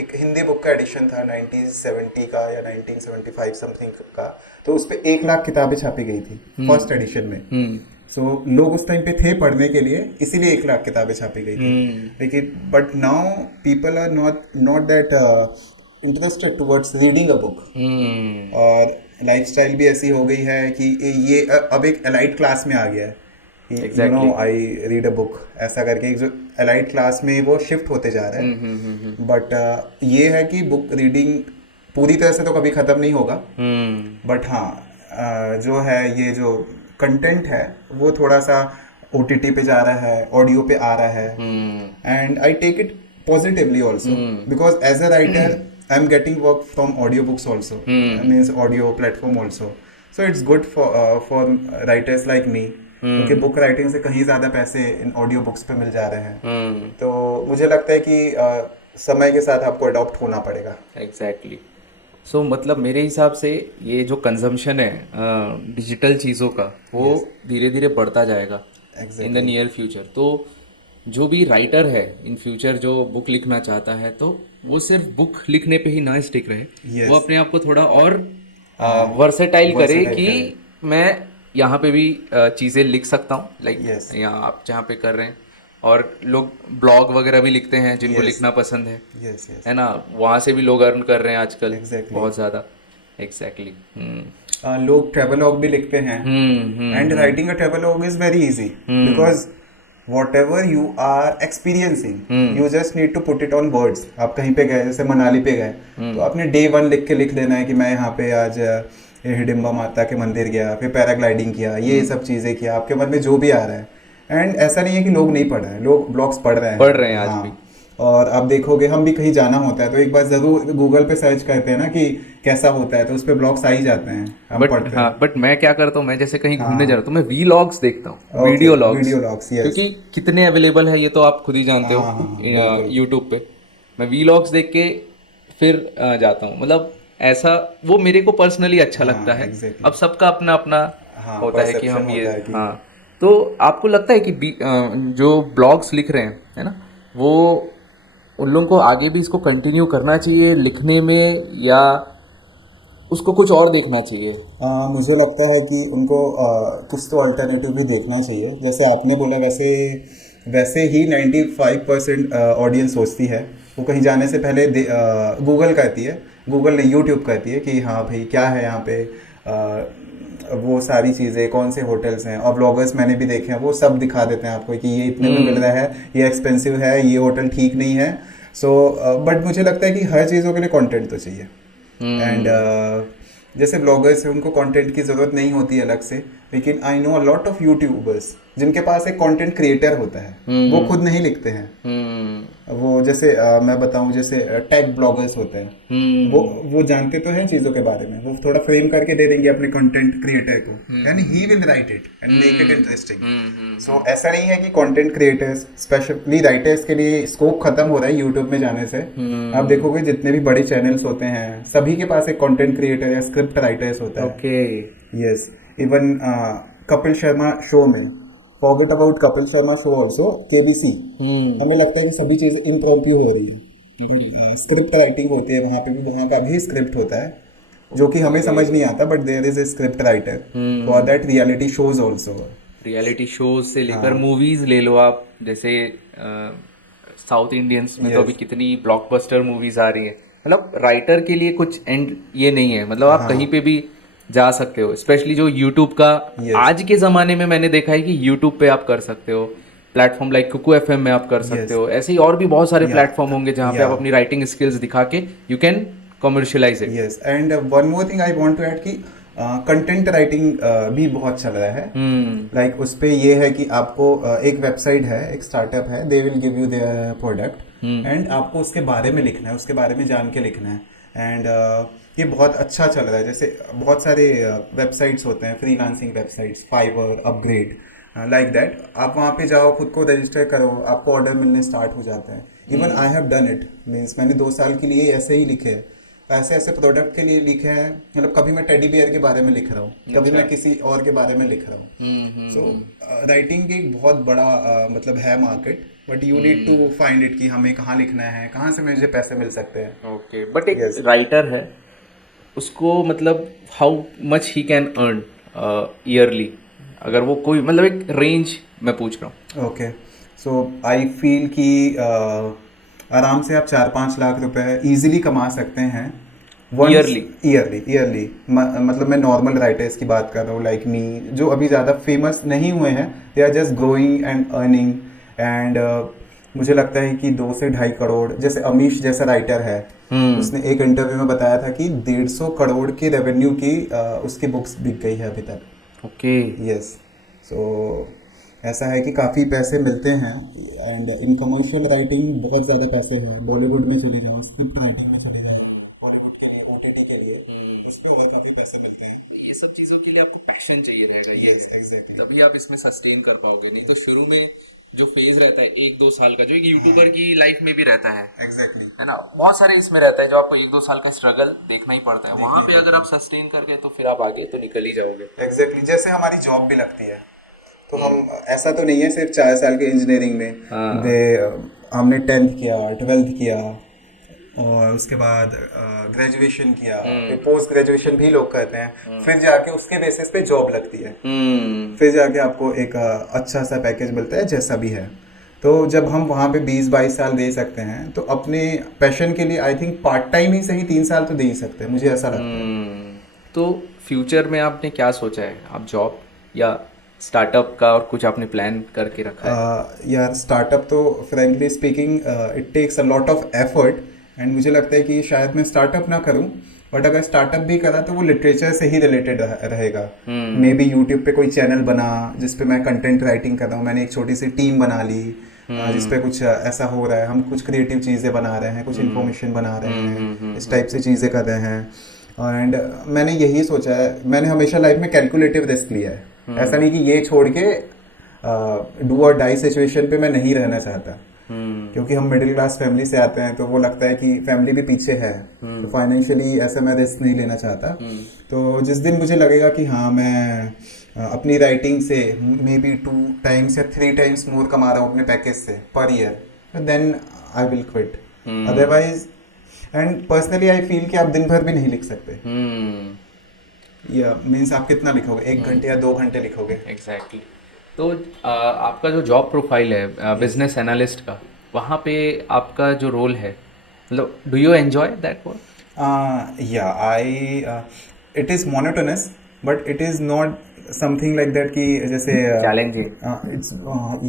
एक हिंदी बुक का एडिशन था 1970 का या 1975 समथिंग का, तो उस पे 1 लाख किताबें छापी गई थी फर्स्ट एडिशन में। सो लोग उस टाइम पे थे पढ़ने के लिए, इसीलिए 1 लाख किताबें छापी गई थी। लेकिन but now people are not that interested towards reading a book, और लाइफस्टाइल भी ऐसी हो गई है कि ये अब एक एलाइट क्लास में आ गया है, you know I read a book, ऐसा करके एक जो एलाइट क्लास में वो शिफ्ट होते जा रहा है। बट ये है कि बुक रीडिंग पूरी तरह से तो कभी ख़त्म नहीं होगा, बट हाँ जो है ये जो कंटेंट है वो थोड़ा सा OTT पे जा रहा है, ऑडियो पे आ रहा है, and I take it positively also, because as a writer I am getting work from audio books also, means audio platform also, so it's good for writers like me, क्योंकि book writing से कहीं ज़्यादा पैसे इन audio books पे मिल जा रहे हैं। तो मुझे लगता है कि समय के साथ आपको अडॉप्ट होना पड़ेगा। एग्जैक्टली। सो मतलब मेरे हिसाब से ये जो कंजम्पशन है डिजिटल चीज़ों का, वो धीरे धीरे बढ़ता जाएगा इन द नियर फ्यूचर। तो जो भी राइटर है इन फ्यूचर जो बुक लिखना चाहता है, तो वो सिर्फ बुक लिखने पे ही ना स्टिक रहे, वो अपने आप को थोड़ा और वर्सेटाइल करे कि मैं यहाँ पे भी चीज़ें लिख सकता हूँ, लाइक यहाँ आप जहाँ पे कर रहे हैं। और लोग ब्लॉग वगैरह भी लिखते हैं जिनको लिखना पसंद है, है ना, वहाँ से भी लोग अर्न कर रहे हैं आजकल बहुत ज़्यादा। एग्जैक्टली। लोग ट्रेवलॉग भी लिखते हैं, and writing a travelogue is very easy because whatever you are experiencing, you just need to put it on words। आप कहीं पे गए, जैसे मनाली पे गए, तो आपने डे 1 लिख देना है कि मैं यहाँ पे आज हिडिंबा माता के मंदिर गया, फिर पैराग्लाइडिंग किया, ये सब चीज़ें किया, आपके मन में जो भी आ रहा है। एंड ऐसा नहीं है कि लोग नहीं पढ़ रहे हैं, लोग ब्लॉग्स पढ़ रहे हैं आज भी। और आप देखोगे, हम भी कहीं जाना होता है तो एक बार जरूर गूगल पे सर्च करते हैं ना कि कैसा होता है, तो उस पे ब्लॉग्स आ ही जाते हैं, हम पढ़ते हैं। बट मैं क्या करता हूँ, मैं जैसे कहीं घूमने जा रहा हूँ तो मैं वीलॉग्स देखता हूँ, वीडियो लॉग्स, क्योंकि कितने अवेलेबल है ये तो आप खुद ही जानते हो यूट्यूब पे। मैं वीलॉग्स देख के फिर जाता हूँ, मतलब ऐसा वो मेरे को पर्सनली अच्छा लगता है। अब सबका अपना अपना होता है कि हम ये, हाँ। तो आपको लगता है कि जो ब्लॉग्स लिख रहे हैं, है ना, वो उन लोगों को आगे भी इसको कंटिन्यू करना चाहिए लिखने में, या उसको कुछ और देखना चाहिए? मुझे लगता है कि उनको कुछ तो अल्टरनेटिव भी देखना चाहिए। जैसे आपने बोला, वैसे ही 95% ऑडियंस सोचती है, वो कहीं जाने से पहले गूगल कहती है, गूगल नहीं, यूट्यूब कहती है कि हाँ भाई क्या है यहाँ पे, वो सारी चीज़ें, कौन से होटल्स हैं। और ब्लॉगर्स मैंने भी देखे हैं, वो सब दिखा देते हैं आपको कि ये इतने में मिल रहा है, ये एक्सपेंसिव है, ये होटल ठीक नहीं है। सो बट मुझे लगता है कि हर चीज़ों के लिए कंटेंट तो चाहिए। एंड जैसे ब्लॉगर्स हैं, उनको कंटेंट की ज़रूरत नहीं होती अलग से, लेकिन I know a lot of YouTubers जिनके पास एक कंटेंट क्रिएटर होता है, वो खुद नहीं लिखते हैं। वो जैसे मैं बताऊं, जैसे टेक ब्लॉगर्स होते हैं, वो जानते तो हैं चीज़ों के बारे में, वो थोड़ा फ्रेम करके दे देंगे अपने कंटेंट क्रिएटर को, and he will write it and make it interesting. So ऐसा नहीं है कि कंटेंट क्रिएटर्स, स्पेशली राइटर्स के लिए स्कोप खत्म हो रहा है यूट्यूब में जाने से। आप देखोगे जितने भी बड़े चैनल्स होते हैं, सभी के पास एक कंटेंट क्रिएटर या स्क्रिप्ट राइटर्स होता है। Okay, yes, even Kapil Sharma show में, forget about Kapil Sharma show also, KBC, हमें लगता है कि सभी चीज़ें इम्प्रॉम्प्टू हो रही है, स्क्रिप्ट राइटिंग होती है वहाँ पे भी, वहाँ का भी स्क्रिप्ट होता है जो कि हमें समझ नहीं आता, but there is a script writer for that. Reality shows also, reality shows से लेकर मूवीज ले लो आप, जैसे साउथ इंडियंस में तो अभी कितनी ब्लॉकबस्टर मूवीज आ रही है। मतलब राइटर के लिए कुछ एंड ये नहीं है, मतलब आप कहीं पे भी जा सकते हो, स्पेशली जो यूट्यूब का आज के ज़माने में मैंने देखा है कि यूट्यूब पे आप कर सकते हो, प्लेटफॉर्म लाइक कुकू एफएम में आप कर सकते हो, ऐसे ही और भी बहुत सारे प्लेटफॉर्म होंगे जहाँ पे आप अपनी राइटिंग स्किल्स दिखा के you can commercialize it. Yes, and one more thing I want to add कि कंटेंट राइटिंग भी बहुत चल रहा है। लाइक उस पे ये है कि आपको एक वेबसाइट है, एक स्टार्टअप है, they will give you their product and आपको उसके बारे में लिखना है, उसके बारे में जान के लिखना है। एंड ये बहुत अच्छा चल रहा है। जैसे बहुत सारे वेबसाइट्स होते हैं, freelancing websites, Fiverr, upgrade, like that. आप वहाँ पे जाओ, खुद को रजिस्टर करो, आपको ऑर्डर मिलने स्टार्ट हो जाते हैं। Even I have done it, means मैंने 2 साल के लिए ऐसे ही लिखे हैं, ऐसे ऐसे प्रोडक्ट के लिए लिखे हैं। मतलब कभी मैं टेडी बियर के बारे में लिख रहा हूँ, कभी मैं किसी और के बारे में लिख रहा हूँ। सो राइटिंग एक बहुत बड़ा मतलब है market, but you need to find it कि हमें कहाँ लिखना है, कहाँ से मुझे पैसे मिल सकते हैं। ओके, बट एक राइटर है, उसको मतलब how much he can earn yearly, अगर वो कोई मतलब एक रेंज मैं पूछ रहा हूँ। ओके, सो आई फील कि आराम से आप 4-5 लाख रुपए इजीली कमा सकते हैं ईयरली। मतलब मैं नॉर्मल राइटर्स की बात कर रहा हूँ, लाइक मी, जो अभी ज़्यादा फेमस नहीं हुए हैं, they are just growing and earning. And मुझे लगता है कि 2 से 2.5 करोड़, जैसे अमीश जैसा राइटर है, उसने एक इंटरव्यू में बताया था कि 150 करोड़ के रेवेन्यू की उसकी बुक्स बिक गई है अभी तक। ओके, यस, सो ऐसा है कि काफ़ी पैसे मिलते हैं। एंड इन कमर्शियल राइटिंग बहुत ज़्यादा पैसे हैं। बॉलीवुड में चले जाओ, स्क्रिप्ट राइटिंग में चले जाओ, चीजों के लिए आपको पैशन चाहिए रहेगा, ये यस है, एग्जैक्टली। तभी आप इसमें सस्टेन कर पाओगे। नहीं तो शुरू में जो फेज रहता है 1-2 साल का, जो एक यूट्यूबर की लाइफ में भी रहता एग्जैक्टली है ना, बहुत सारे इसमें रहता है, जो आपको 1-2 साल का स्ट्रगल देखना ही पड़ता है, देखना वहां ही पे अगर पड़ता आप सस्टेन करके तो फिर आप आगे तो निकल ही जाओगे। है एग्जैक्टली। जैसे हमारी जॉब भी लगती है, तो हम ऐसा तो नहीं है सिर्फ 4 साल के इंजीनियरिंग में हाँ। दे हमने 10th किया, 12th किया, और उसके बाद ग्रेजुएशन किया, फिर पोस्ट ग्रेजुएशन भी लोग करते हैं, फिर जाके उसके बेसिस पे जॉब लगती है, हम्म। फिर जाके आपको एक अच्छा सा पैकेज मिलता है जैसा भी है। तो जब हम वहाँ पे 20-22 साल दे सकते हैं, तो अपने पैशन के लिए आई थिंक पार्ट टाइम ही सही 3 साल तो दे ही सकते हैं, मुझे ऐसा लगता है। तो फ्यूचर में आपने क्या सोचा है, आप जॉब या स्टार्टअप का, और कुछ आपने प्लान करके रखा है? यार स्टार्टअप तो frankly speaking it takes a lot of effort, and मुझे लगता है कि शायद मैं स्टार्टअप ना करूं, बट अगर स्टार्टअप भी करा तो वो लिटरेचर से ही रिलेटेड रहेगा। मे बी यूट्यूब पे कोई चैनल बना जिस पे मैं कंटेंट राइटिंग कर रहा हूँ, मैंने एक छोटी सी टीम बना ली जिस पे कुछ ऐसा हो रहा है, हम कुछ क्रिएटिव चीज़ें बना रहे हैं, कुछ इन्फॉर्मेशन बना रहे हैं, इस टाइप से चीज़ें कर रहे हैं। एंड मैंने यही सोचा है, मैंने हमेशा लाइफ में कैलकुलेटिव रिस्क लिया है, ऐसा नहीं कि ये छोड़ के डू और डाई सिचुएशन पे मैं नहीं रहना चाहता, क्योंकि हम मिडिल क्लास फैमिली से आते हैं, तो वो लगता है कि फैमिली भी पीछे है, तो फाइनेंशियली ऐसा मैं रिस्क नहीं लेना चाहता। तो जिस दिन मुझे लगेगा कि हाँ मैं अपनी राइटिंग से मे बी 2 times या 3 times मोर कमा रहा हूँ अपने पैकेज से per year, then I will quit. Otherwise, and personally I feel कि आप दिन भर भी नहीं लिख सकते, या मीन्स आप कितना लिखोगे, 1 घंटे या 2 घंटे लिखोगे। एग्जैक्टली। तो आपका जो जॉब प्रोफाइल है बिजनेस एनालिस्ट का, वहाँ पे आपका जो रोल है, मतलब do you enjoy that work? Yeah, it is monotonous, but it is not something like that कि जैसे challenging. it's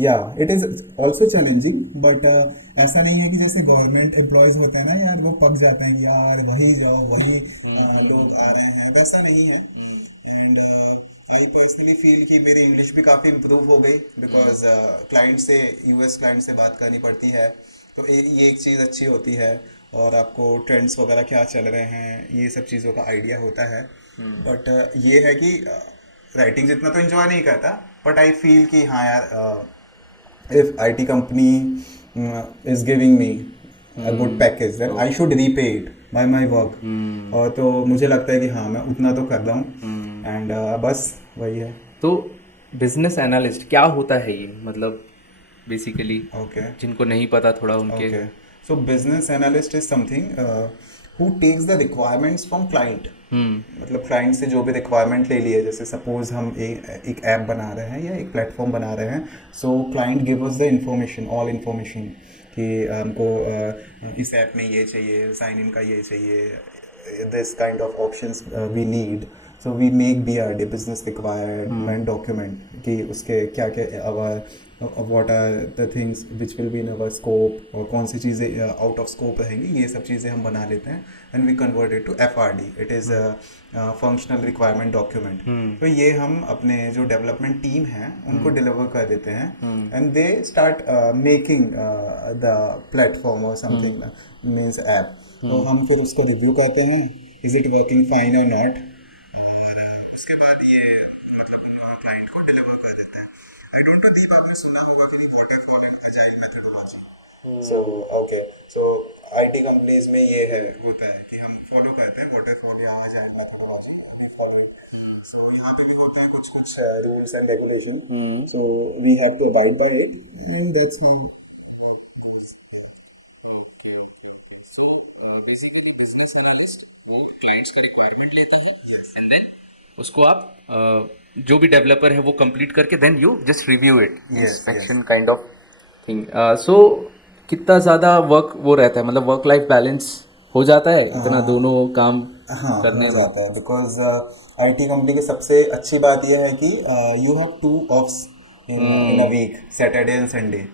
yeah, it is also challenging, but ऐसा नहीं है कि जैसे गवर्नमेंट एम्प्लॉयज होते हैं ना यार, वो पक जाते हैं कि यार वही जाओ वही लोग आ रहे हैं, वैसा नहीं है। एंड आई पर्सनली फील कि मेरी इंग्लिश भी काफ़ी इम्प्रूव हो गई, बिकॉज क्लाइंट से, यूएस क्लाइंट से बात करनी पड़ती है, तो ये एक चीज़ अच्छी होती है, और आपको ट्रेंड्स वगैरह क्या चल रहे हैं ये सब चीज़ों का आइडिया होता है। बट ये है कि राइटिंग जितना तो इन्जॉय नहीं करता, बट आई फील कि हाँ यार, if IT company is giving me a good package, then I should repay it by my work. और तो मुझे लगता है कि हाँ मैं उतना तो कर रहा हूँ, एंड बस वही है। तो बिजनेस एनालिस्ट क्या होता है ये, मतलब बेसिकली ओके जिनको नहीं पता थोड़ा उनके। Okay. So business analyst is something who takes the requirements from client. मतलब क्लाइंट से जो भी रिक्वायरमेंट ले लिए, जैसे सपोज हम एक ऐप बना रहे हैं या एक प्लेटफॉर्म बना रहे हैं, सो client give us the information, all information, कि हमको इस ऐप में ये चाहिए, साइन इन का ये चाहिए, this kind of options we need, so we make BRD, business requirement document, कि उसके क्या क्या what are the things which will be in our scope, और कौन सी चीज़ें आउट ऑफ स्कोप रहेंगी, ये सब चीज़ें हम बना लेते हैं, and we convert it to FRD, it is functional requirement document. तो ये हम अपने जो डेवलपमेंट टीम है उनको डिलीवर कर देते हैं, and they start making the platform और समथिंग मीन्स ऐप। तो हम फिर उसको रिव्यू करते हैं, इज इट वर्किंग फाइन और नॉट, और उसके बाद ये मतलब क्लाइंट को डिलीवर कर देते हैं। आई डोंट नो दीप, आपने सुना होगा कि नहीं, waterfall and agile methodology. So okay, so IT companies में ये है, होता है कि हम फॉलो करते हैं वाटरफॉल या agile methodology, we follow it. So यहाँ पे भी होते हैं कुछ कुछ rules and regulation, so we have to abide by it, and that's how work goes. Okay okay okay. So basically business analyst वो क्लाइंट्स का रिक्वायरमेंट लेता है, Yes. एंड देन उसको आप जो भी डेवलपर है वो कंप्लीट करके then you just review it, Yes, inspection kind of thing. So कितना ज़्यादा वर्क वो रहता है, मतलब वर्क लाइफ बैलेंस हो जाता है इतना दोनों काम हाँ करने हो में? जाता है, बिकॉज आईटी कंपनी की सबसे अच्छी बात यह है कि you have 2 offs in a week, Saturday and Sunday.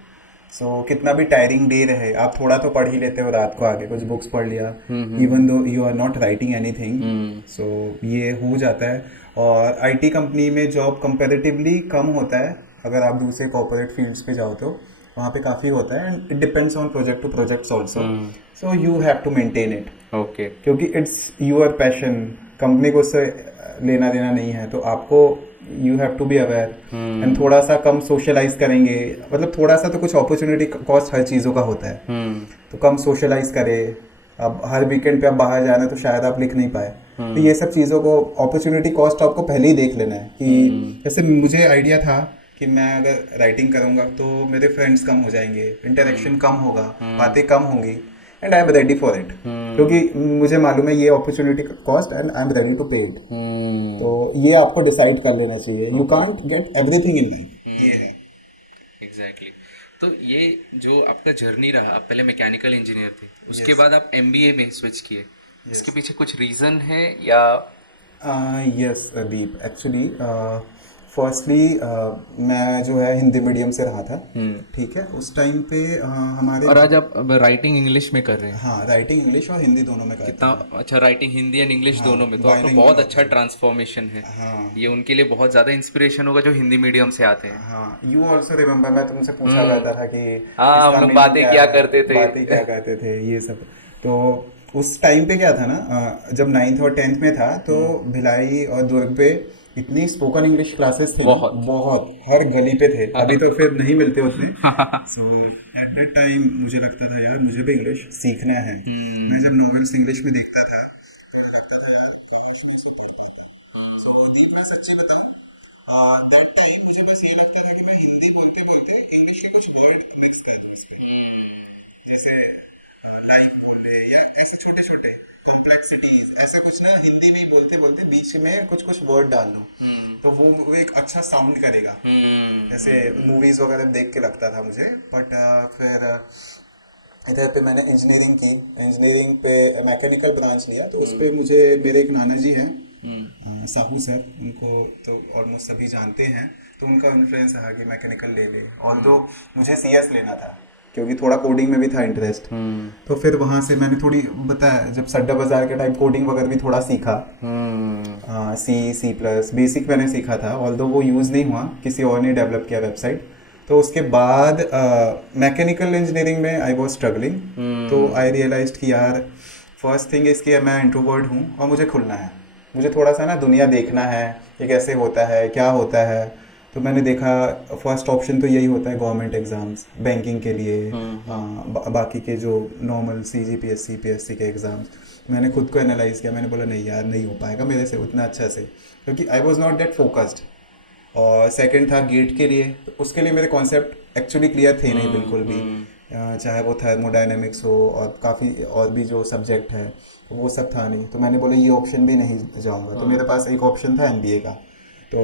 So कितना भी टायरिंग डे रहे, आप थोड़ा तो पढ़ ही लेते हो रात को आके, कुछ बुक्स पढ़ लिया, even though you are not writing anything, so ये हो जाता है। और आईटी कंपनी में जॉब कंपैरेटिवली कम होता है, अगर आप दूसरे कॉर्पोरेट फील्ड्स पे जाओ तो, वहाँ पे काफ़ी होता है and it depends on project to projects also, so you have to maintain it, okay. क्योंकि इट्स योर पैशन, कंपनी को उससे लेना देना नहीं है, तो आपको you have to be aware and थोड़ा सा कम सोशलाइज करेंगे, मतलब थोड़ा सा तो कुछ अपॉर्चुनिटी कॉस्ट हर चीज़ों का होता है, तो कम सोशलाइज करें। अब हर वीकेंड पे आप बाहर जा रहे हैं तो शायद आप लिख नहीं पाए, तो ये सब चीज़ों को अपॉर्चुनिटी कॉस्ट आपको पहले ही देख लेना है कि जैसे मुझे आइडिया था कि मैं अगर राइटिंग करूँगा तो मेरे फ्रेंड्स कम हो जाएंगे, इंटरेक्शन कम होगा, बातें कम होंगी, and I am ready for it, क्योंकि मुझे मालूम है ये opportunity cost and I am ready to pay it. तो ये आपको डिसाइड कर लेना चाहिए, you can't get everything in life, ये है। एग्जैक्टली। तो ये जो आपका जर्नी रहा, आप पहले मैकेनिकल इंजीनियर थे, उसके बाद आप एमबीए में स्विच किए, इसके पीछे कुछ रीजन है या? यस दीप, एक्चुअली फर्स्टली मैं जो है हिंदी मीडियम से रहा था, ठीक है, उस टाइम पे हमारे, और आज आप राइटिंग इंग्लिश में कर रहे हैं? हाँ राइटिंग इंग्लिश और हिंदी दोनों में करता कितना हूँ। अच्छा, राइटिंग हिंदी एंड इंग्लिश दोनों में, तो आपका bilingual बहुत होता अच्छा है। ट्रांसफॉर्मेशन है। हाँ ये उनके लिए बहुत ज़्यादा इंस्पिरेशन होगा जो हिंदी मीडियम से आते हैं। हाँ, यू ऑल्सो रिमेम्बर, मैं तुमसे पूछा करता था कि हाँ, हम इसका लोग मीनिंग बातें क्या किया है, करते थे। बातें क्या करते थे ये सब। तो उस टाइम पे क्या था ना, जब 9th और 10th में था तो भिलाई और दुर्ग पे इतनी स्पोकन इंग्लिश क्लासेस थे ना, बहुत। बहुत हर गली पे थे, अभी तो फिर नहीं मिलते उतने। सो एट दैट टाइम मुझे लगता था यार मुझे भी इंग्लिश सीखना है। मैं जब नॉवेल्स इंग्लिश में देखता था तो लगता था यार काश मैं इसको पढ़ पाता। सो दीप, मैं सच्ची बताऊं, दैट टाइम मुझे बस ये लगता था कि मैं हिंदी बोलते बोलते इंग्लिश के कुछ वर्ड मिक्स कर दूं उसमें, जैसे लाइक बोले या ऐसे छोटे छोटे कॉम्प्लेक्सिटीज, ऐसा कुछ ना हिंदी में ही बोलते बोलते बीच में कुछ कुछ वर्ड डाल लो, तो वो एक अच्छा साउंड करेगा, जैसे मूवीज वगैरह देख के लगता था मुझे। बट फिर इधर पे मैंने इंजीनियरिंग की, इंजीनियरिंग पे मैकेनिकल ब्रांच लिया, तो उस पे मुझे मेरे एक नाना जी हैं, साहू सर, उनको तो ऑलमोस्ट सभी जानते हैं, तो उनका इन्फ्लुएंस रहा कि मैकेनिकल ले ले, और जो मुझे सीएस लेना था क्योंकि थोड़ा कोडिंग में भी था इंटरेस्ट, तो फिर वहाँ से मैंने थोड़ी बताया, जब सड्डा बाजार के टाइम कोडिंग वगैरह भी थोड़ा सीखा, C++ बेसिक मैंने सीखा था, ऑल्दो वो यूज़ नहीं हुआ, किसी और ने डेवलप किया वेबसाइट। तो उसके बाद मैकेनिकल इंजीनियरिंग में आई वॉज स्ट्रगलिंग, तो आई रियलाइज्ड कि यार फर्स्ट थिंग इसकी मैं इंट्रोवर्ट हूँ और मुझे खुलना है, मुझे थोड़ा सा ना दुनिया देखना है, ये कैसे होता है क्या होता है। तो मैंने देखा फर्स्ट ऑप्शन तो यही होता है गवर्नमेंट एग्ज़ाम्स बैंकिंग के लिए, बाकी के जो नॉर्मल CGPS CPSC के एग्ज़ाम्स। मैंने खुद को एनालाइज किया, मैंने बोला नहीं यार नहीं हो पाएगा मेरे से उतना अच्छा से, क्योंकि I was not that focused. और सेकंड था गेट के लिए, तो उसके लिए मेरे कॉन्सेप्ट एक्चुअली क्लियर थे नहीं बिल्कुल भी, चाहे वो थर्मोडायनेमिक्स हो और काफ़ी और भी जो सब्जेक्ट है वो सब था नहीं, तो मैंने बोला ये ऑप्शन भी नहीं जाऊंगा, तो मेरे पास एक ऑप्शन था MBA का, तो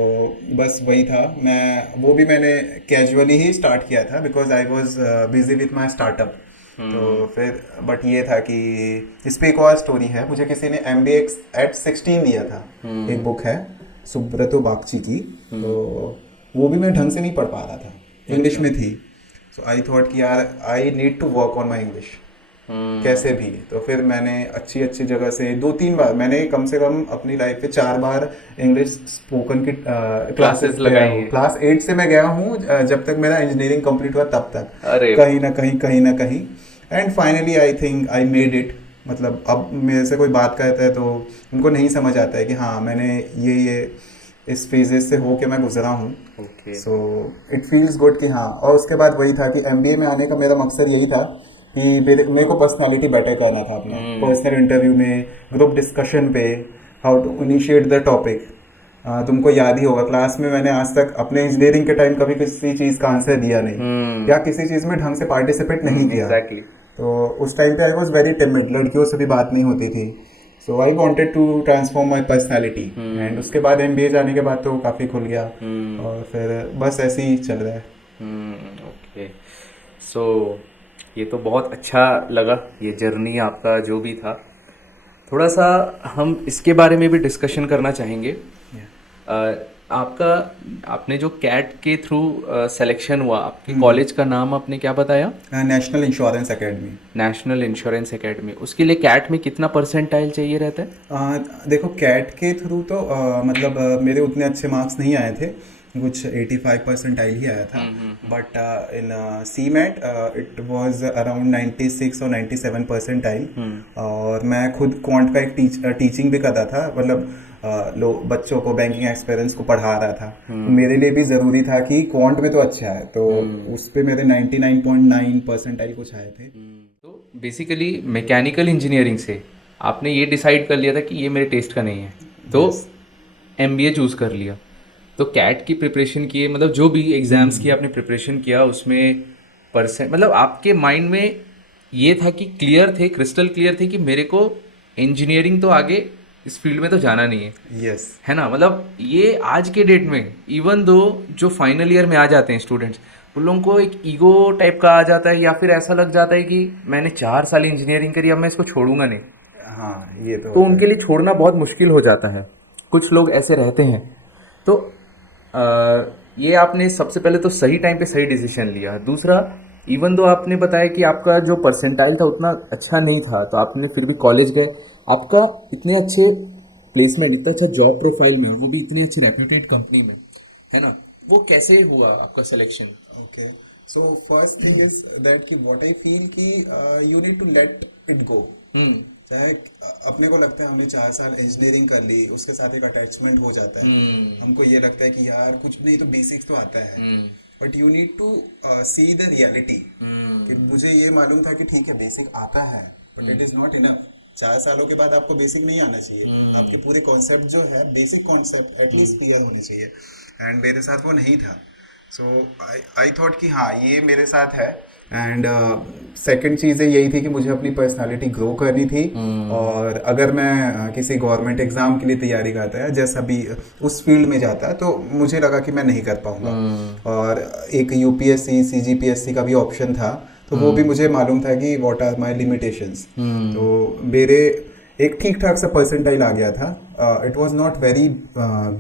बस वही था। मैं वो भी मैंने कैजुअली ही स्टार्ट किया था because I was busy with my startup. तो फिर बट ये था कि इस पे एक और स्टोरी है, मुझे किसी ने MBA at 16 दिया था, एक बुक है सुब्रतो बागची की, तो वो भी मैं ढंग से नहीं पढ़ पा रहा था, इंग्लिश में थी। सो आई थॉट कि यार I need to work on my English कैसे भी। तो फिर मैंने अच्छी अच्छी जगह से 2-3 बार, मैंने कम से कम अपनी लाइफ पे 4 बार इंग्लिश स्पोकन की क्लासेस लगाई हूँ। क्लास 8 से मैं गया हूँ, जब तक मेरा इंजीनियरिंग कंप्लीट हुआ तब तक, अरे कहीं ना कहीं and finally I think I made it. मतलब अब मेरे से कोई बात करता है तो उनको नहीं समझ आता है कि हाँ मैंने ये इस फेजेस से हो के मैं गुजरा हूँ। सो इट फील्स गुड कि हाँ। और उसके बाद वही था कि MBA में आने का मेरा मकसद यही था कि मेरे को पर्सनालिटी बेटर करना था अपना, पर्सनल इंटरव्यू में, ग्रुप डिस्कशन पे, how to initiate the topic. तुमको याद ही होगा क्लास में मैंने आज तक अपने इंजीनियरिंग के टाइम कभी किसी चीज़ का आंसर दिया नहीं, या किसी चीज़ में ढंग से पार्टिसिपेट नहीं किया। तो उस टाइम पे आई वॉज वेरी टिमिड, लड़कियों से भी बात नहीं होती थी। So I wanted to transform my personality and उसके बाद MBA जाने के बाद तो काफ़ी खुल गया, और फिर बस ऐसे ही चल रहा है। ओके, सो ये तो बहुत अच्छा लगा, ये जर्नी आपका जो भी था। थोड़ा सा हम इसके बारे में भी डिस्कशन करना चाहेंगे। आपका आपने जो कैट के थ्रू सिलेक्शन हुआ, आपके कॉलेज का नाम आपने क्या बताया? National insurance academy. National insurance academy. उसके लिए कैट में कितना परसेंटाइल चाहिए रहता है? देखो कैट के थ्रू तो मतलब मेरे उतने अच्छे मार्क्स नहीं आए थे, कुछ 85 परसेंटाइल ही आया था, but in CMAT it was around 96 और 97 परसेंटाइल। और मैं खुद क्वांट का एक टीचिंग भी कर रहा था, मतलब बच्चों को बैंकिंग एक्सपीरियंस को पढ़ा रहा था। तो मेरे लिए भी ज़रूरी था कि क्वांट में तो अच्छा है, तो उस पे मेरे 99.9 परसेंटाइल कुछ आए थे। तो बेसिकली मैकेनिकल इंजीनियरिंग से आपने ये डिसाइड कर लिया था कि ये मेरे टेस्ट का नहीं है, तो Yes. एमबीए चूज़ कर लिया। तो कैट की प्रिपरेशन किए, मतलब जो भी एग्ज़ाम्स की आपने प्रिपरेशन किया उसमें परसेंट, मतलब आपके माइंड में ये था कि क्लियर थे, क्रिस्टल क्लियर थे कि मेरे को इंजीनियरिंग तो आगे इस फील्ड में तो जाना नहीं है, यस। है ना। मतलब ये आज के डेट में इवन दो जो फाइनल ईयर में आ जाते हैं स्टूडेंट्स, उन लोगों को एक ईगो टाइप का आ जाता है, या फिर ऐसा लग जाता है कि मैंने 4 साल इंजीनियरिंग करी, अब मैं इसको छोड़ूंगा नहीं। हाँ, ये तो तो होता उनके है। लिए छोड़ना बहुत मुश्किल हो जाता है, कुछ लोग ऐसे रहते हैं। तो ये आपने सबसे पहले तो सही टाइम पे सही डिसीजन लिया। दूसरा, इवन दो आपने बताया कि आपका जो परसेंटाइल था उतना अच्छा नहीं था, तो आपने फिर भी कॉलेज गए, आपका इतने अच्छे प्लेसमेंट, इतना अच्छा जॉब प्रोफाइल में, और वो भी इतनी अच्छी रेप्यूटेड कंपनी में, है ना। वो कैसे हुआ आपका selection? Okay, so first thing is that कि व्हाट आई फील कि you need to let it go. Hmm. चाहे अपने को लगता है हमने 4 साल इंजीनियरिंग कर ली, उसके साथ एक अटैचमेंट हो जाता है। हमको ये लगता है कि यार कुछ नहीं तो बेसिक्स तो आता है, but you need to see the reality. कि मुझे ये मालूम था कि ठीक है बेसिक आता है, but it is not enough. 4 सालों के बाद आपको बेसिक नहीं आना चाहिए, आपके पूरे कॉन्सेप्ट जो है, बेसिक कॉन्सेप्ट एटलीस्ट क्लियर होने चाहिए। एंड मेरे साथ वो नहीं था, सो आई थॉट कि हाँ ये मेरे साथ है। एंड सेकंड चीज़ यही थी कि मुझे अपनी पर्सनालिटी ग्रो करनी थी। और अगर मैं किसी गवर्नमेंट एग्ज़ाम के लिए तैयारी करता है, जैसा भी उस फील्ड में जाता, तो मुझे लगा कि मैं नहीं कर पाऊँगा। और एक यूपीएससी सीजीपीएससी का भी ऑप्शन था, तो वो भी मुझे मालूम था कि व्हाट आर माय लिमिटेशंस। तो मेरे एक ठीक ठाक सा परसेंटाइल आ गया था। It was not very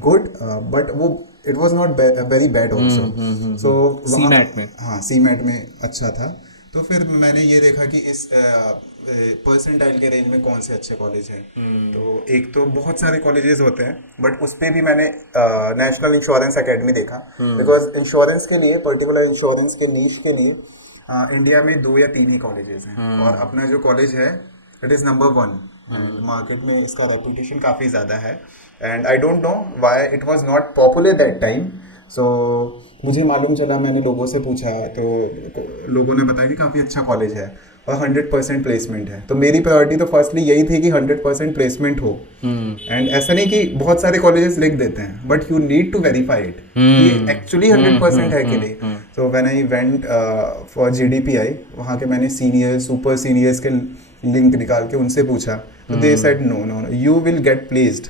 good, but वो it was not very bad also. So C MAT में। हाँ, सी मैट में अच्छा था। तो फिर मैंने ये देखा कि इस परसेंटाइल के रेंज में कौन से अच्छे कॉलेज हैं। तो एक तो बहुत सारे कॉलेजेस होते हैं, बट उस पर भी मैंने नेशनल इंश्योरेंस एकेडमी देखा। बिकॉज इंश्योरेंस के लिए, पर्टिकुलर इंश्योरेंस के नीश के लिए इंडिया में 2 या 3 ही कॉलेजेस हैं। और अपना जो कॉलेज है इट इज़ नंबर 1। मार्केट में इसका रेपुटेशन काफ़ी ज़्यादा है। And I don't know why it was not popular that time. So मुझे मालूम चला, मैंने लोगों से पूछा, तो लोगों ने बताया कि काफ़ी अच्छा कॉलेज है और 100% प्लेसमेंट है। तो मेरी प्रायोरिटी तो फर्स्टली यही थी कि 100% प्लेसमेंट हो। एंड ऐसा नहीं कि बहुत सारे कॉलेजेस लिख देते हैं, but you need to verify it कि एक्चुअली 100% है कि नहीं। So when I went for GDPI, वहाँ के मैंने सीनियर सुपर सीनियर्स के लिंक निकाल के उनसे पूछा, तो they said no no no, you will get placed,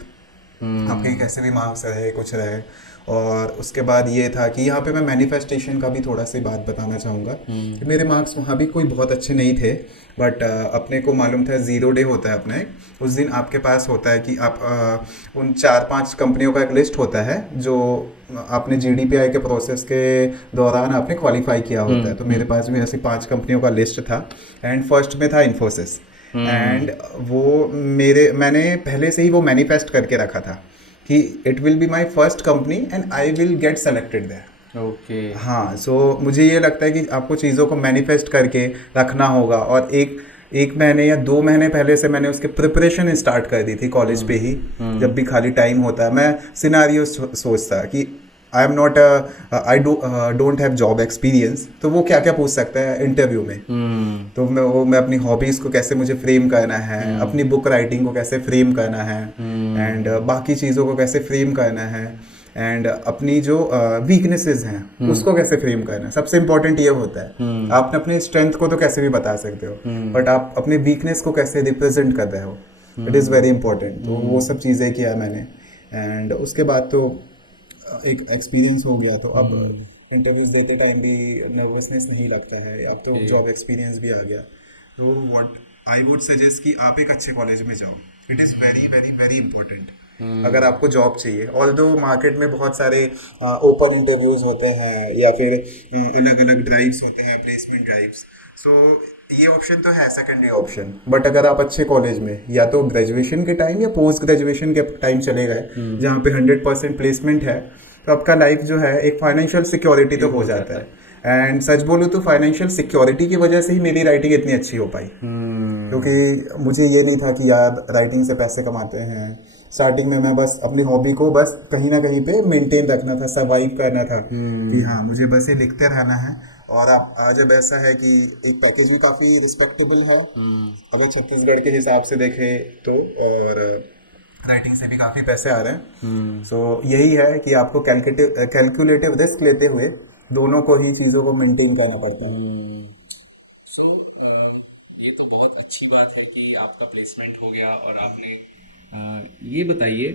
आपके कैसे भी मार्क्स रहे कुछ रहे। और उसके बाद ये था कि यहाँ पे मैं मैनिफेस्टेशन का भी थोड़ा सी बात बताना चाहूँगा कि मेरे मार्क्स वहाँ भी कोई बहुत अच्छे नहीं थे, बट अपने को मालूम था 0 डे होता है अपना एक, उस दिन आपके पास होता है कि आप उन 4-5 कंपनियों का एक लिस्ट होता है जो आपने जीडीपीआई के प्रोसेस के दौरान आपने क्वालिफाई किया होता है। तो मेरे पास भी ऐसी 5 कंपनियों का लिस्ट था, एंड फर्स्ट में था इन्फोसिस। एंड वो मैंने पहले से ही वो मैनिफेस्ट करके रखा था कि it will be my first company and I will get selected there. Okay. हाँ, सो मुझे ये लगता है कि आपको चीज़ों को मैनिफेस्ट करके रखना होगा। और एक महीने या 2 महीने पहले से मैंने उसके प्रिपरेशन स्टार्ट कर दी थी कॉलेज पे ही। जब भी खाली टाइम होता है मैं सिनारियो सोचता कि I am not I don't have job experience, तो वो क्या क्या पूछ सकता है इंटरव्यू में। तो मैं अपनी हॉबीज़ को कैसे मुझे फ्रेम करना है, अपनी बुक राइटिंग को कैसे फ्रेम करना है, एंड बाकी चीज़ों को कैसे फ्रेम करना है, एंड अपनी जो वीकनेसेस हैं उसको कैसे फ्रेम करना है। सबसे इम्पोर्टेंट ये होता है, आप अपने स्ट्रेंथ को तो कैसे भी बता सकते हो, बट आप अपने वीकनेस को कैसे रिप्रेजेंट कर रहे हो, इट इज़ वेरी इंपॉर्टेंट। तो वो सब चीज़ें किया मैंने, एंड उसके बाद तो एक एक्सपीरियंस हो गया। तो अब इंटरव्यूज देते टाइम भी नर्वसनेस नहीं लगता है, अब तो जॉब एक्सपीरियंस भी आ गया। तो व्हाट आई वुड सजेस्ट कि आप एक अच्छे कॉलेज में जाओ, it is very very very important अगर आपको जॉब चाहिए। ऑल्दो मार्केट में बहुत सारे ओपन इंटरव्यूज होते हैं या फिर अलग अलग ड्राइव्स होते हैं, प्लेसमेंट ड्राइव्स। सो ये ऑप्शन तो है सेकेंडरी ऑप्शन, बट अगर आप अच्छे कॉलेज में या तो ग्रेजुएशन के टाइम या पोस्ट ग्रेजुएशन के टाइम चले गए जहाँ पे 100% प्लेसमेंट है, तो आपका लाइफ जो है एक फाइनेंशियल सिक्योरिटी तो हो जाता है। एंड सच बोलूँ तो फाइनेंशियल सिक्योरिटी की वजह से ही मेरी राइटिंग इतनी अच्छी हो पाई, क्योंकि मुझे ये नहीं था कि यार राइटिंग से पैसे कमाते हैं। स्टार्टिंग में मैं बस अपनी हॉबी को बस कहीं ना कहीं पे मेंटेन रखना था, सर्वाइव करना था कि हाँ मुझे बस ये लिखते रहना है। और अब जब ऐसा है कि एक पैकेज भी काफ़ी रिस्पेक्टेबल है अगर छत्तीसगढ़ के हिसाब से देखें तो, और राइटिंग से भी काफ़ी पैसे आ रहे हैं। सो यही है कि आपको कैलकुलेटिव रिस्क लेते हुए दोनों को ही चीज़ों को मेंटेन करना पड़ता है। सो ये तो बहुत अच्छी बात है कि आपका प्लेसमेंट हो गया। और आपने ये बताइए,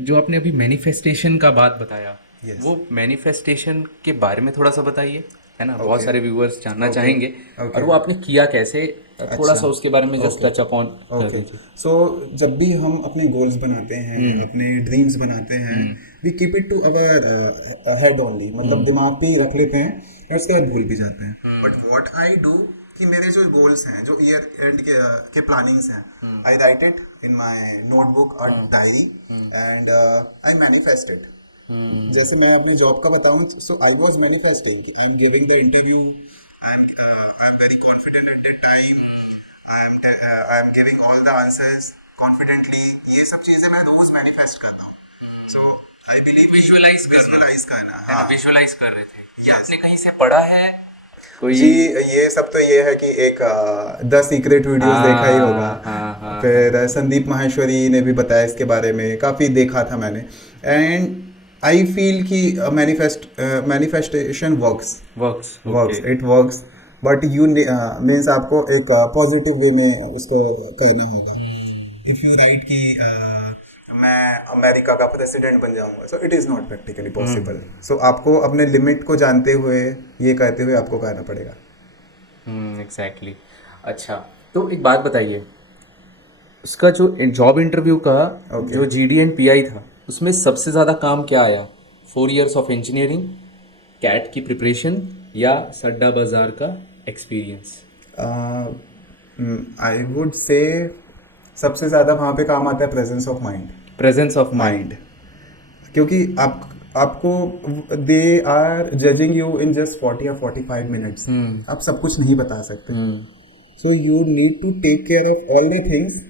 जो आपने अभी मैनिफेस्टेशन का बात बताया, Yes. वो मैनिफेस्टेशन के बारे में थोड़ा सा बताइए, है ना? बहुत Okay. सारे व्यूअर्स जानना Okay. चाहेंगे। Okay. और वो आपने किया कैसे, थोड़ा सा उसके बारे में जस्ट Okay. टच अपॉन कर ओके, दीजिए। सो जब भी हम अपने गोल्स बनाते हैं, अपने ड्रीम्स बनाते हैं, we keep it to our head only, मतलब दिमाग पे ही रख लेते हैं और उसके बाद भूल भी जाते हैं। बट व्हाट आई डू कि मेरे जो गोल्स हैं, जो ईयर एंड के प्लानिंग्स हैं, I write it in my notebook और diary and I manifest it. जैसे मैं अपनी जॉब का बताऊं, सो आई वाज मैनिफेस्टिंग कि I am giving the interview, I am very confident eight that time, I am giving all the answers confidently. ये सब चीज़ें मैं रोज मैनिफेस्ट करता हूँ। सो आई बिलीव विजुअलाइज करना, हाँ विजुअलाइज कर रहे थे, ये Yes. आपने कहीं से पढ़ा है कोई? जी, ये सब तो ये है कि एक द सीक्रेट वीडियोस देखा ही होगा। हाँ। फिर संदीप माहेश्वरी ने भी बताया इसके बारे में, काफ़ी देखा था मैंने। एंड आई फील कि manifestation works it works, but you means आपको एक पॉजिटिव वे में उसको करना होगा। इफ़ यू राइट कि मैं अमेरिका का प्रेसिडेंट बन जाऊंगा, so it is not practically possible. So आपको अपने लिमिट को जानते हुए ये कहते हुए आपको करना पड़ेगा। एग्जैक्टली। अच्छा, तो एक बात बताइए, उसका जो जॉब इंटरव्यू का जो जीडी एंड पीआई था, उसमें सबसे ज़्यादा काम क्या आया? 4 years ऑफ इंजीनियरिंग, कैट की प्रिपरेशन, या सड्डा बाजार का एक्सपीरियंस? आई वुड से सबसे ज़्यादा वहाँ पे काम आता है presence of mind. Presence of mind, क्योंकि आपको they are judging you in just 40 या 45 मिनट्स। आप सब कुछ नहीं बता सकते, so you need to take care of all the things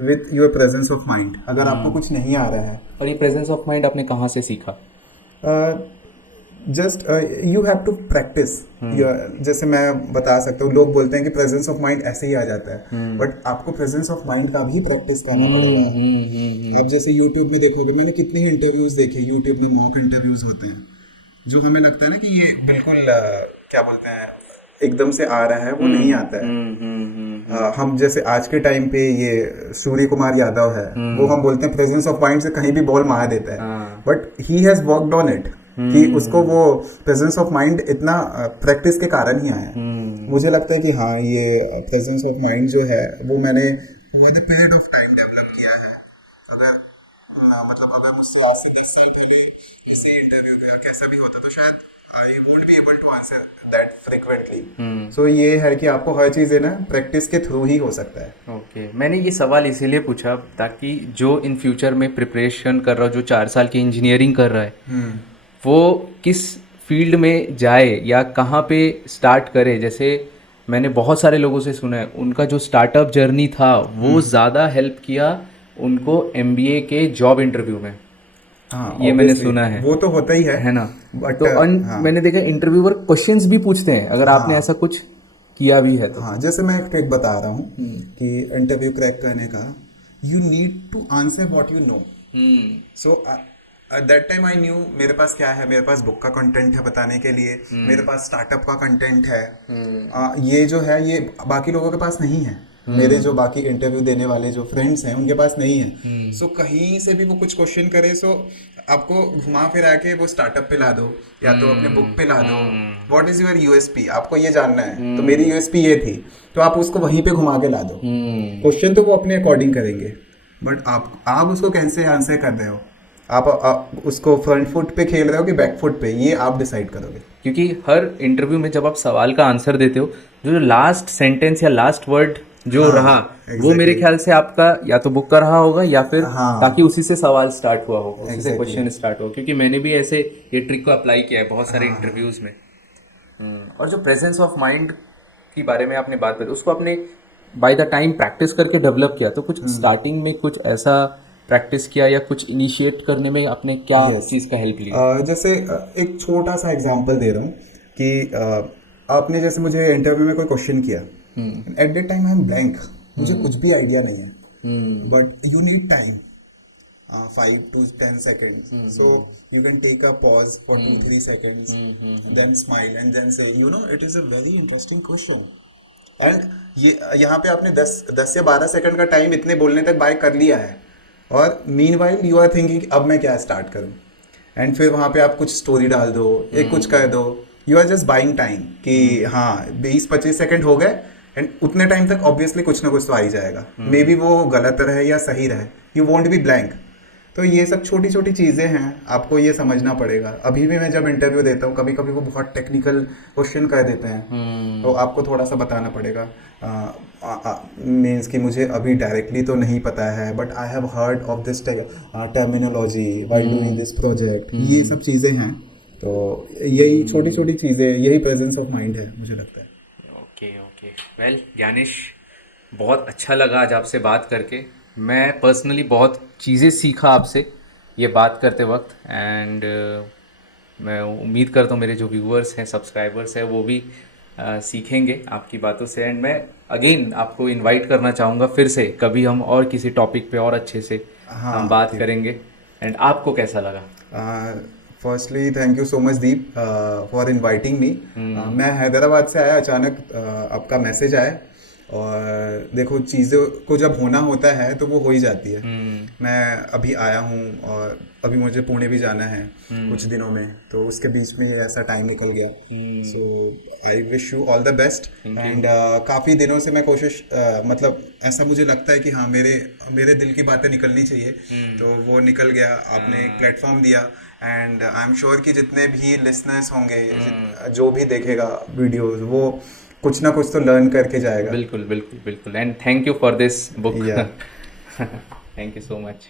with your presence of mind. अगर आपको कुछ नहीं आ रहा है, और ये प्रेजेंस ऑफ माइंड आपने कहाँ से सीखा? Just you have to practice. जैसे मैं बता सकता हूँ, लोग बोलते हैं कि प्रेजेंस ऑफ माइंड ऐसे ही आ जाता है, बट आपको प्रेजेंस ऑफ माइंड का भी प्रैक्टिस करना पड़ेगा। अब जैसे यूट्यूब में देखोगे, मैंने कितने ही इंटरव्यूज देखे, यूट्यूब में मॉक इंटरव्यूज होते हैं, जो हमें लगता है ना कि ये बिल्कुल क्या बोलते हैं, एकदम से आ रहा है, वो नहीं आता है। हम जैसे आज के टाइम पे ये सूर्य कुमार यादव है, वो हम बोलते हैं प्रेजेंस ऑफ माइंड से कहीं भी बॉल मार देता है, but he has worked on it, कि उसको वो प्रेजेंस ऑफ माइंड इतना प्रैक्टिस के कारण ही आया। मुझे लगता है कि हाँ, ये प्रेजेंस ऑफ माइंड जो है वो मैंने over the period of time develop किया है। अगर मुझसे आज से 10 साल पहले इसी इंटरव्यू या कैसा भी होता, तो शायद I won't be able to answer that frequently. So ये है कि आपको हर चीज़ है ना प्रैक्टिस के थ्रू ही हो सकता है। ओके, मैंने ये सवाल इसीलिए पूछा ताकि जो इन फ्यूचर में प्रिपरेशन कर रहा हो, जो 4 साल की इंजीनियरिंग कर रहा है, वो किस फील्ड में जाए या कहाँ पे स्टार्ट करे। जैसे मैंने बहुत सारे लोगों से सुना है, उनका जो स्टार्टअप जर्नी था वो ज़्यादा हेल्प किया उनको एमबीए के जॉब इंटरव्यू में। हाँ, ये मैंने सुना है, वो तो होता ही है ना। बट तो मैंने देखा इंटरव्यूअर क्वेश्चंस भी पूछते हैं, अगर आपने ऐसा कुछ किया भी है तो। हाँ, जैसे मैं एक ट्रिक बता रहा हूँ कि इंटरव्यू क्रैक करने का, you need to answer what you know. So at that time I knew मेरे पास क्या है, मेरे पास बुक का कंटेंट है बताने के लिए, मेरे पास स्टार्टअप का कंटेंट है। ये जो है ये बाकी लोगों के पास नहीं है, मेरे जो बाकी इंटरव्यू देने वाले जो फ्रेंड्स हैं उनके पास नहीं है। सो कहीं से भी वो कुछ क्वेश्चन करे, सो आपको घुमा फिरा के वो स्टार्टअप पे ला दो या तो अपने बुक पे ला दो। व्हाट इज योर यूएसपी, आपको ये जानना है, तो मेरी यूएसपी ये थी, तो आप उसको वहीं पे घुमा के ला दो। क्वेश्चन तो वो अपने अकॉर्डिंग करेंगे, बट आप उसको कैसे आंसर कर रहे हो, आप उसको फ्रंट फुट पे खेल रहे हो कि बैक फुट पे, ये आप डिसाइड करोगे। क्योंकि हर इंटरव्यू में जब आप सवाल का आंसर देते हो, जो लास्ट सेंटेंस या लास्ट वर्ड जो हाँ, रहा वो मेरे exactly. ख्याल से आपका या तो बुक का रहा होगा या फिर हाँ, ताकि उसी से सवाल स्टार्ट हुआ होगा, उसी से exactly. क्वेश्चन स्टार्ट हुआ, क्योंकि मैंने भी ऐसे ये ट्रिक को अप्लाई किया है बहुत सारे हाँ, हाँ, इंटरव्यूज में। और जो प्रेजेंस ऑफ माइंड के बारे में आपने बात करी, उसको आपने बाय द टाइम प्रैक्टिस करके डेवलप किया, तो कुछ स्टार्टिंग में कुछ ऐसा प्रैक्टिस किया या कुछ इनिशिएट करने में आपने क्या यस। चीज़ का हेल्प लिया? जैसे एक छोटा सा एग्जांपल दे रहा हूँ कि आपने जैसे मुझे इंटरव्यू में कोई क्वेश्चन किया, eight that time I am blank, मुझे कुछ भी आइडिया नहीं है, but you need time, 5 to 10 seconds. So you can take a pause for 2-3 seconds, then smile and then say, it is a very interesting question. And ये यहाँ पे आपने 10 या 12 सेकंड का टाइम इतने बोलने तक बाय कर लिया है, और meanwhile you are thinking अब मैं क्या स्टार्ट करूँ, एंड फिर वहाँ पे आप कुछ स्टोरी डाल दो, एक कुछ कर दो, you are just buying time कि हाँ 20-25 सेकंड हो गए, एंड उतने टाइम तक ऑब्वियसली कुछ ना कुछ तो आ ही जाएगा, मे बी वो गलत रहे या सही रहे, यू वॉन्ट बी ब्लैंक। तो ये सब छोटी छोटी चीज़ें हैं, आपको ये समझना पड़ेगा। अभी भी मैं जब इंटरव्यू देता हूँ, कभी कभी वो बहुत टेक्निकल क्वेश्चन कर देते हैं, तो आपको थोड़ा सा बताना पड़ेगा, मीन्स कि मुझे अभी डायरेक्टली तो नहीं पता है, but I have heard of this terminology while doing this project, ये सब चीज़ें हैं। तो यही छोटी छोटी चीज़ें, यही प्रेजेंस ऑफ माइंड है, मुझे लगता है। ओके ओके, वेल ज्ञानेश, बहुत अच्छा लगा आज आपसे बात करके। मैं पर्सनली बहुत चीज़ें सीखा आपसे ये बात करते वक्त, एंड मैं उम्मीद करता हूँ मेरे जो व्यूअर्स हैं, सब्सक्राइबर्स हैं, वो भी सीखेंगे आपकी बातों से। एंड मैं अगेन आपको इनवाइट करना चाहूँगा फिर से, कभी हम और किसी टॉपिक पे और अच्छे से हम हाँ, बात करेंगे। एंड आपको कैसा लगा? Firstly thank you so much Deep for inviting me. मैं हैदराबाद से आया, अचानक आपका मैसेज आया, और देखो चीज़ों को जब होना होता है तो वो हो ही जाती है। मैं अभी आया हूँ, और अभी मुझे पुणे भी जाना है कुछ दिनों में, तो उसके बीच में ये ऐसा टाइम निकल गया। So I wish you all the best. And काफ़ी दिनों से मैं कोशिश मतलब ऐसा मुझे लगता है कि हाँ मेरे दिल की बातें निकलनी चाहिए, तो वो निकल गया, आपने एक प्लेटफॉर्म दिया, एंड आई एम श्योर कि जितने भी लिसनर्स होंगे, जो भी देखेगा वीडियोस, वो कुछ ना कुछ तो लर्न करके जाएगा। बिल्कुल बिल्कुल बिल्कुल, and thank you for this book. या थैंक यू सो मच।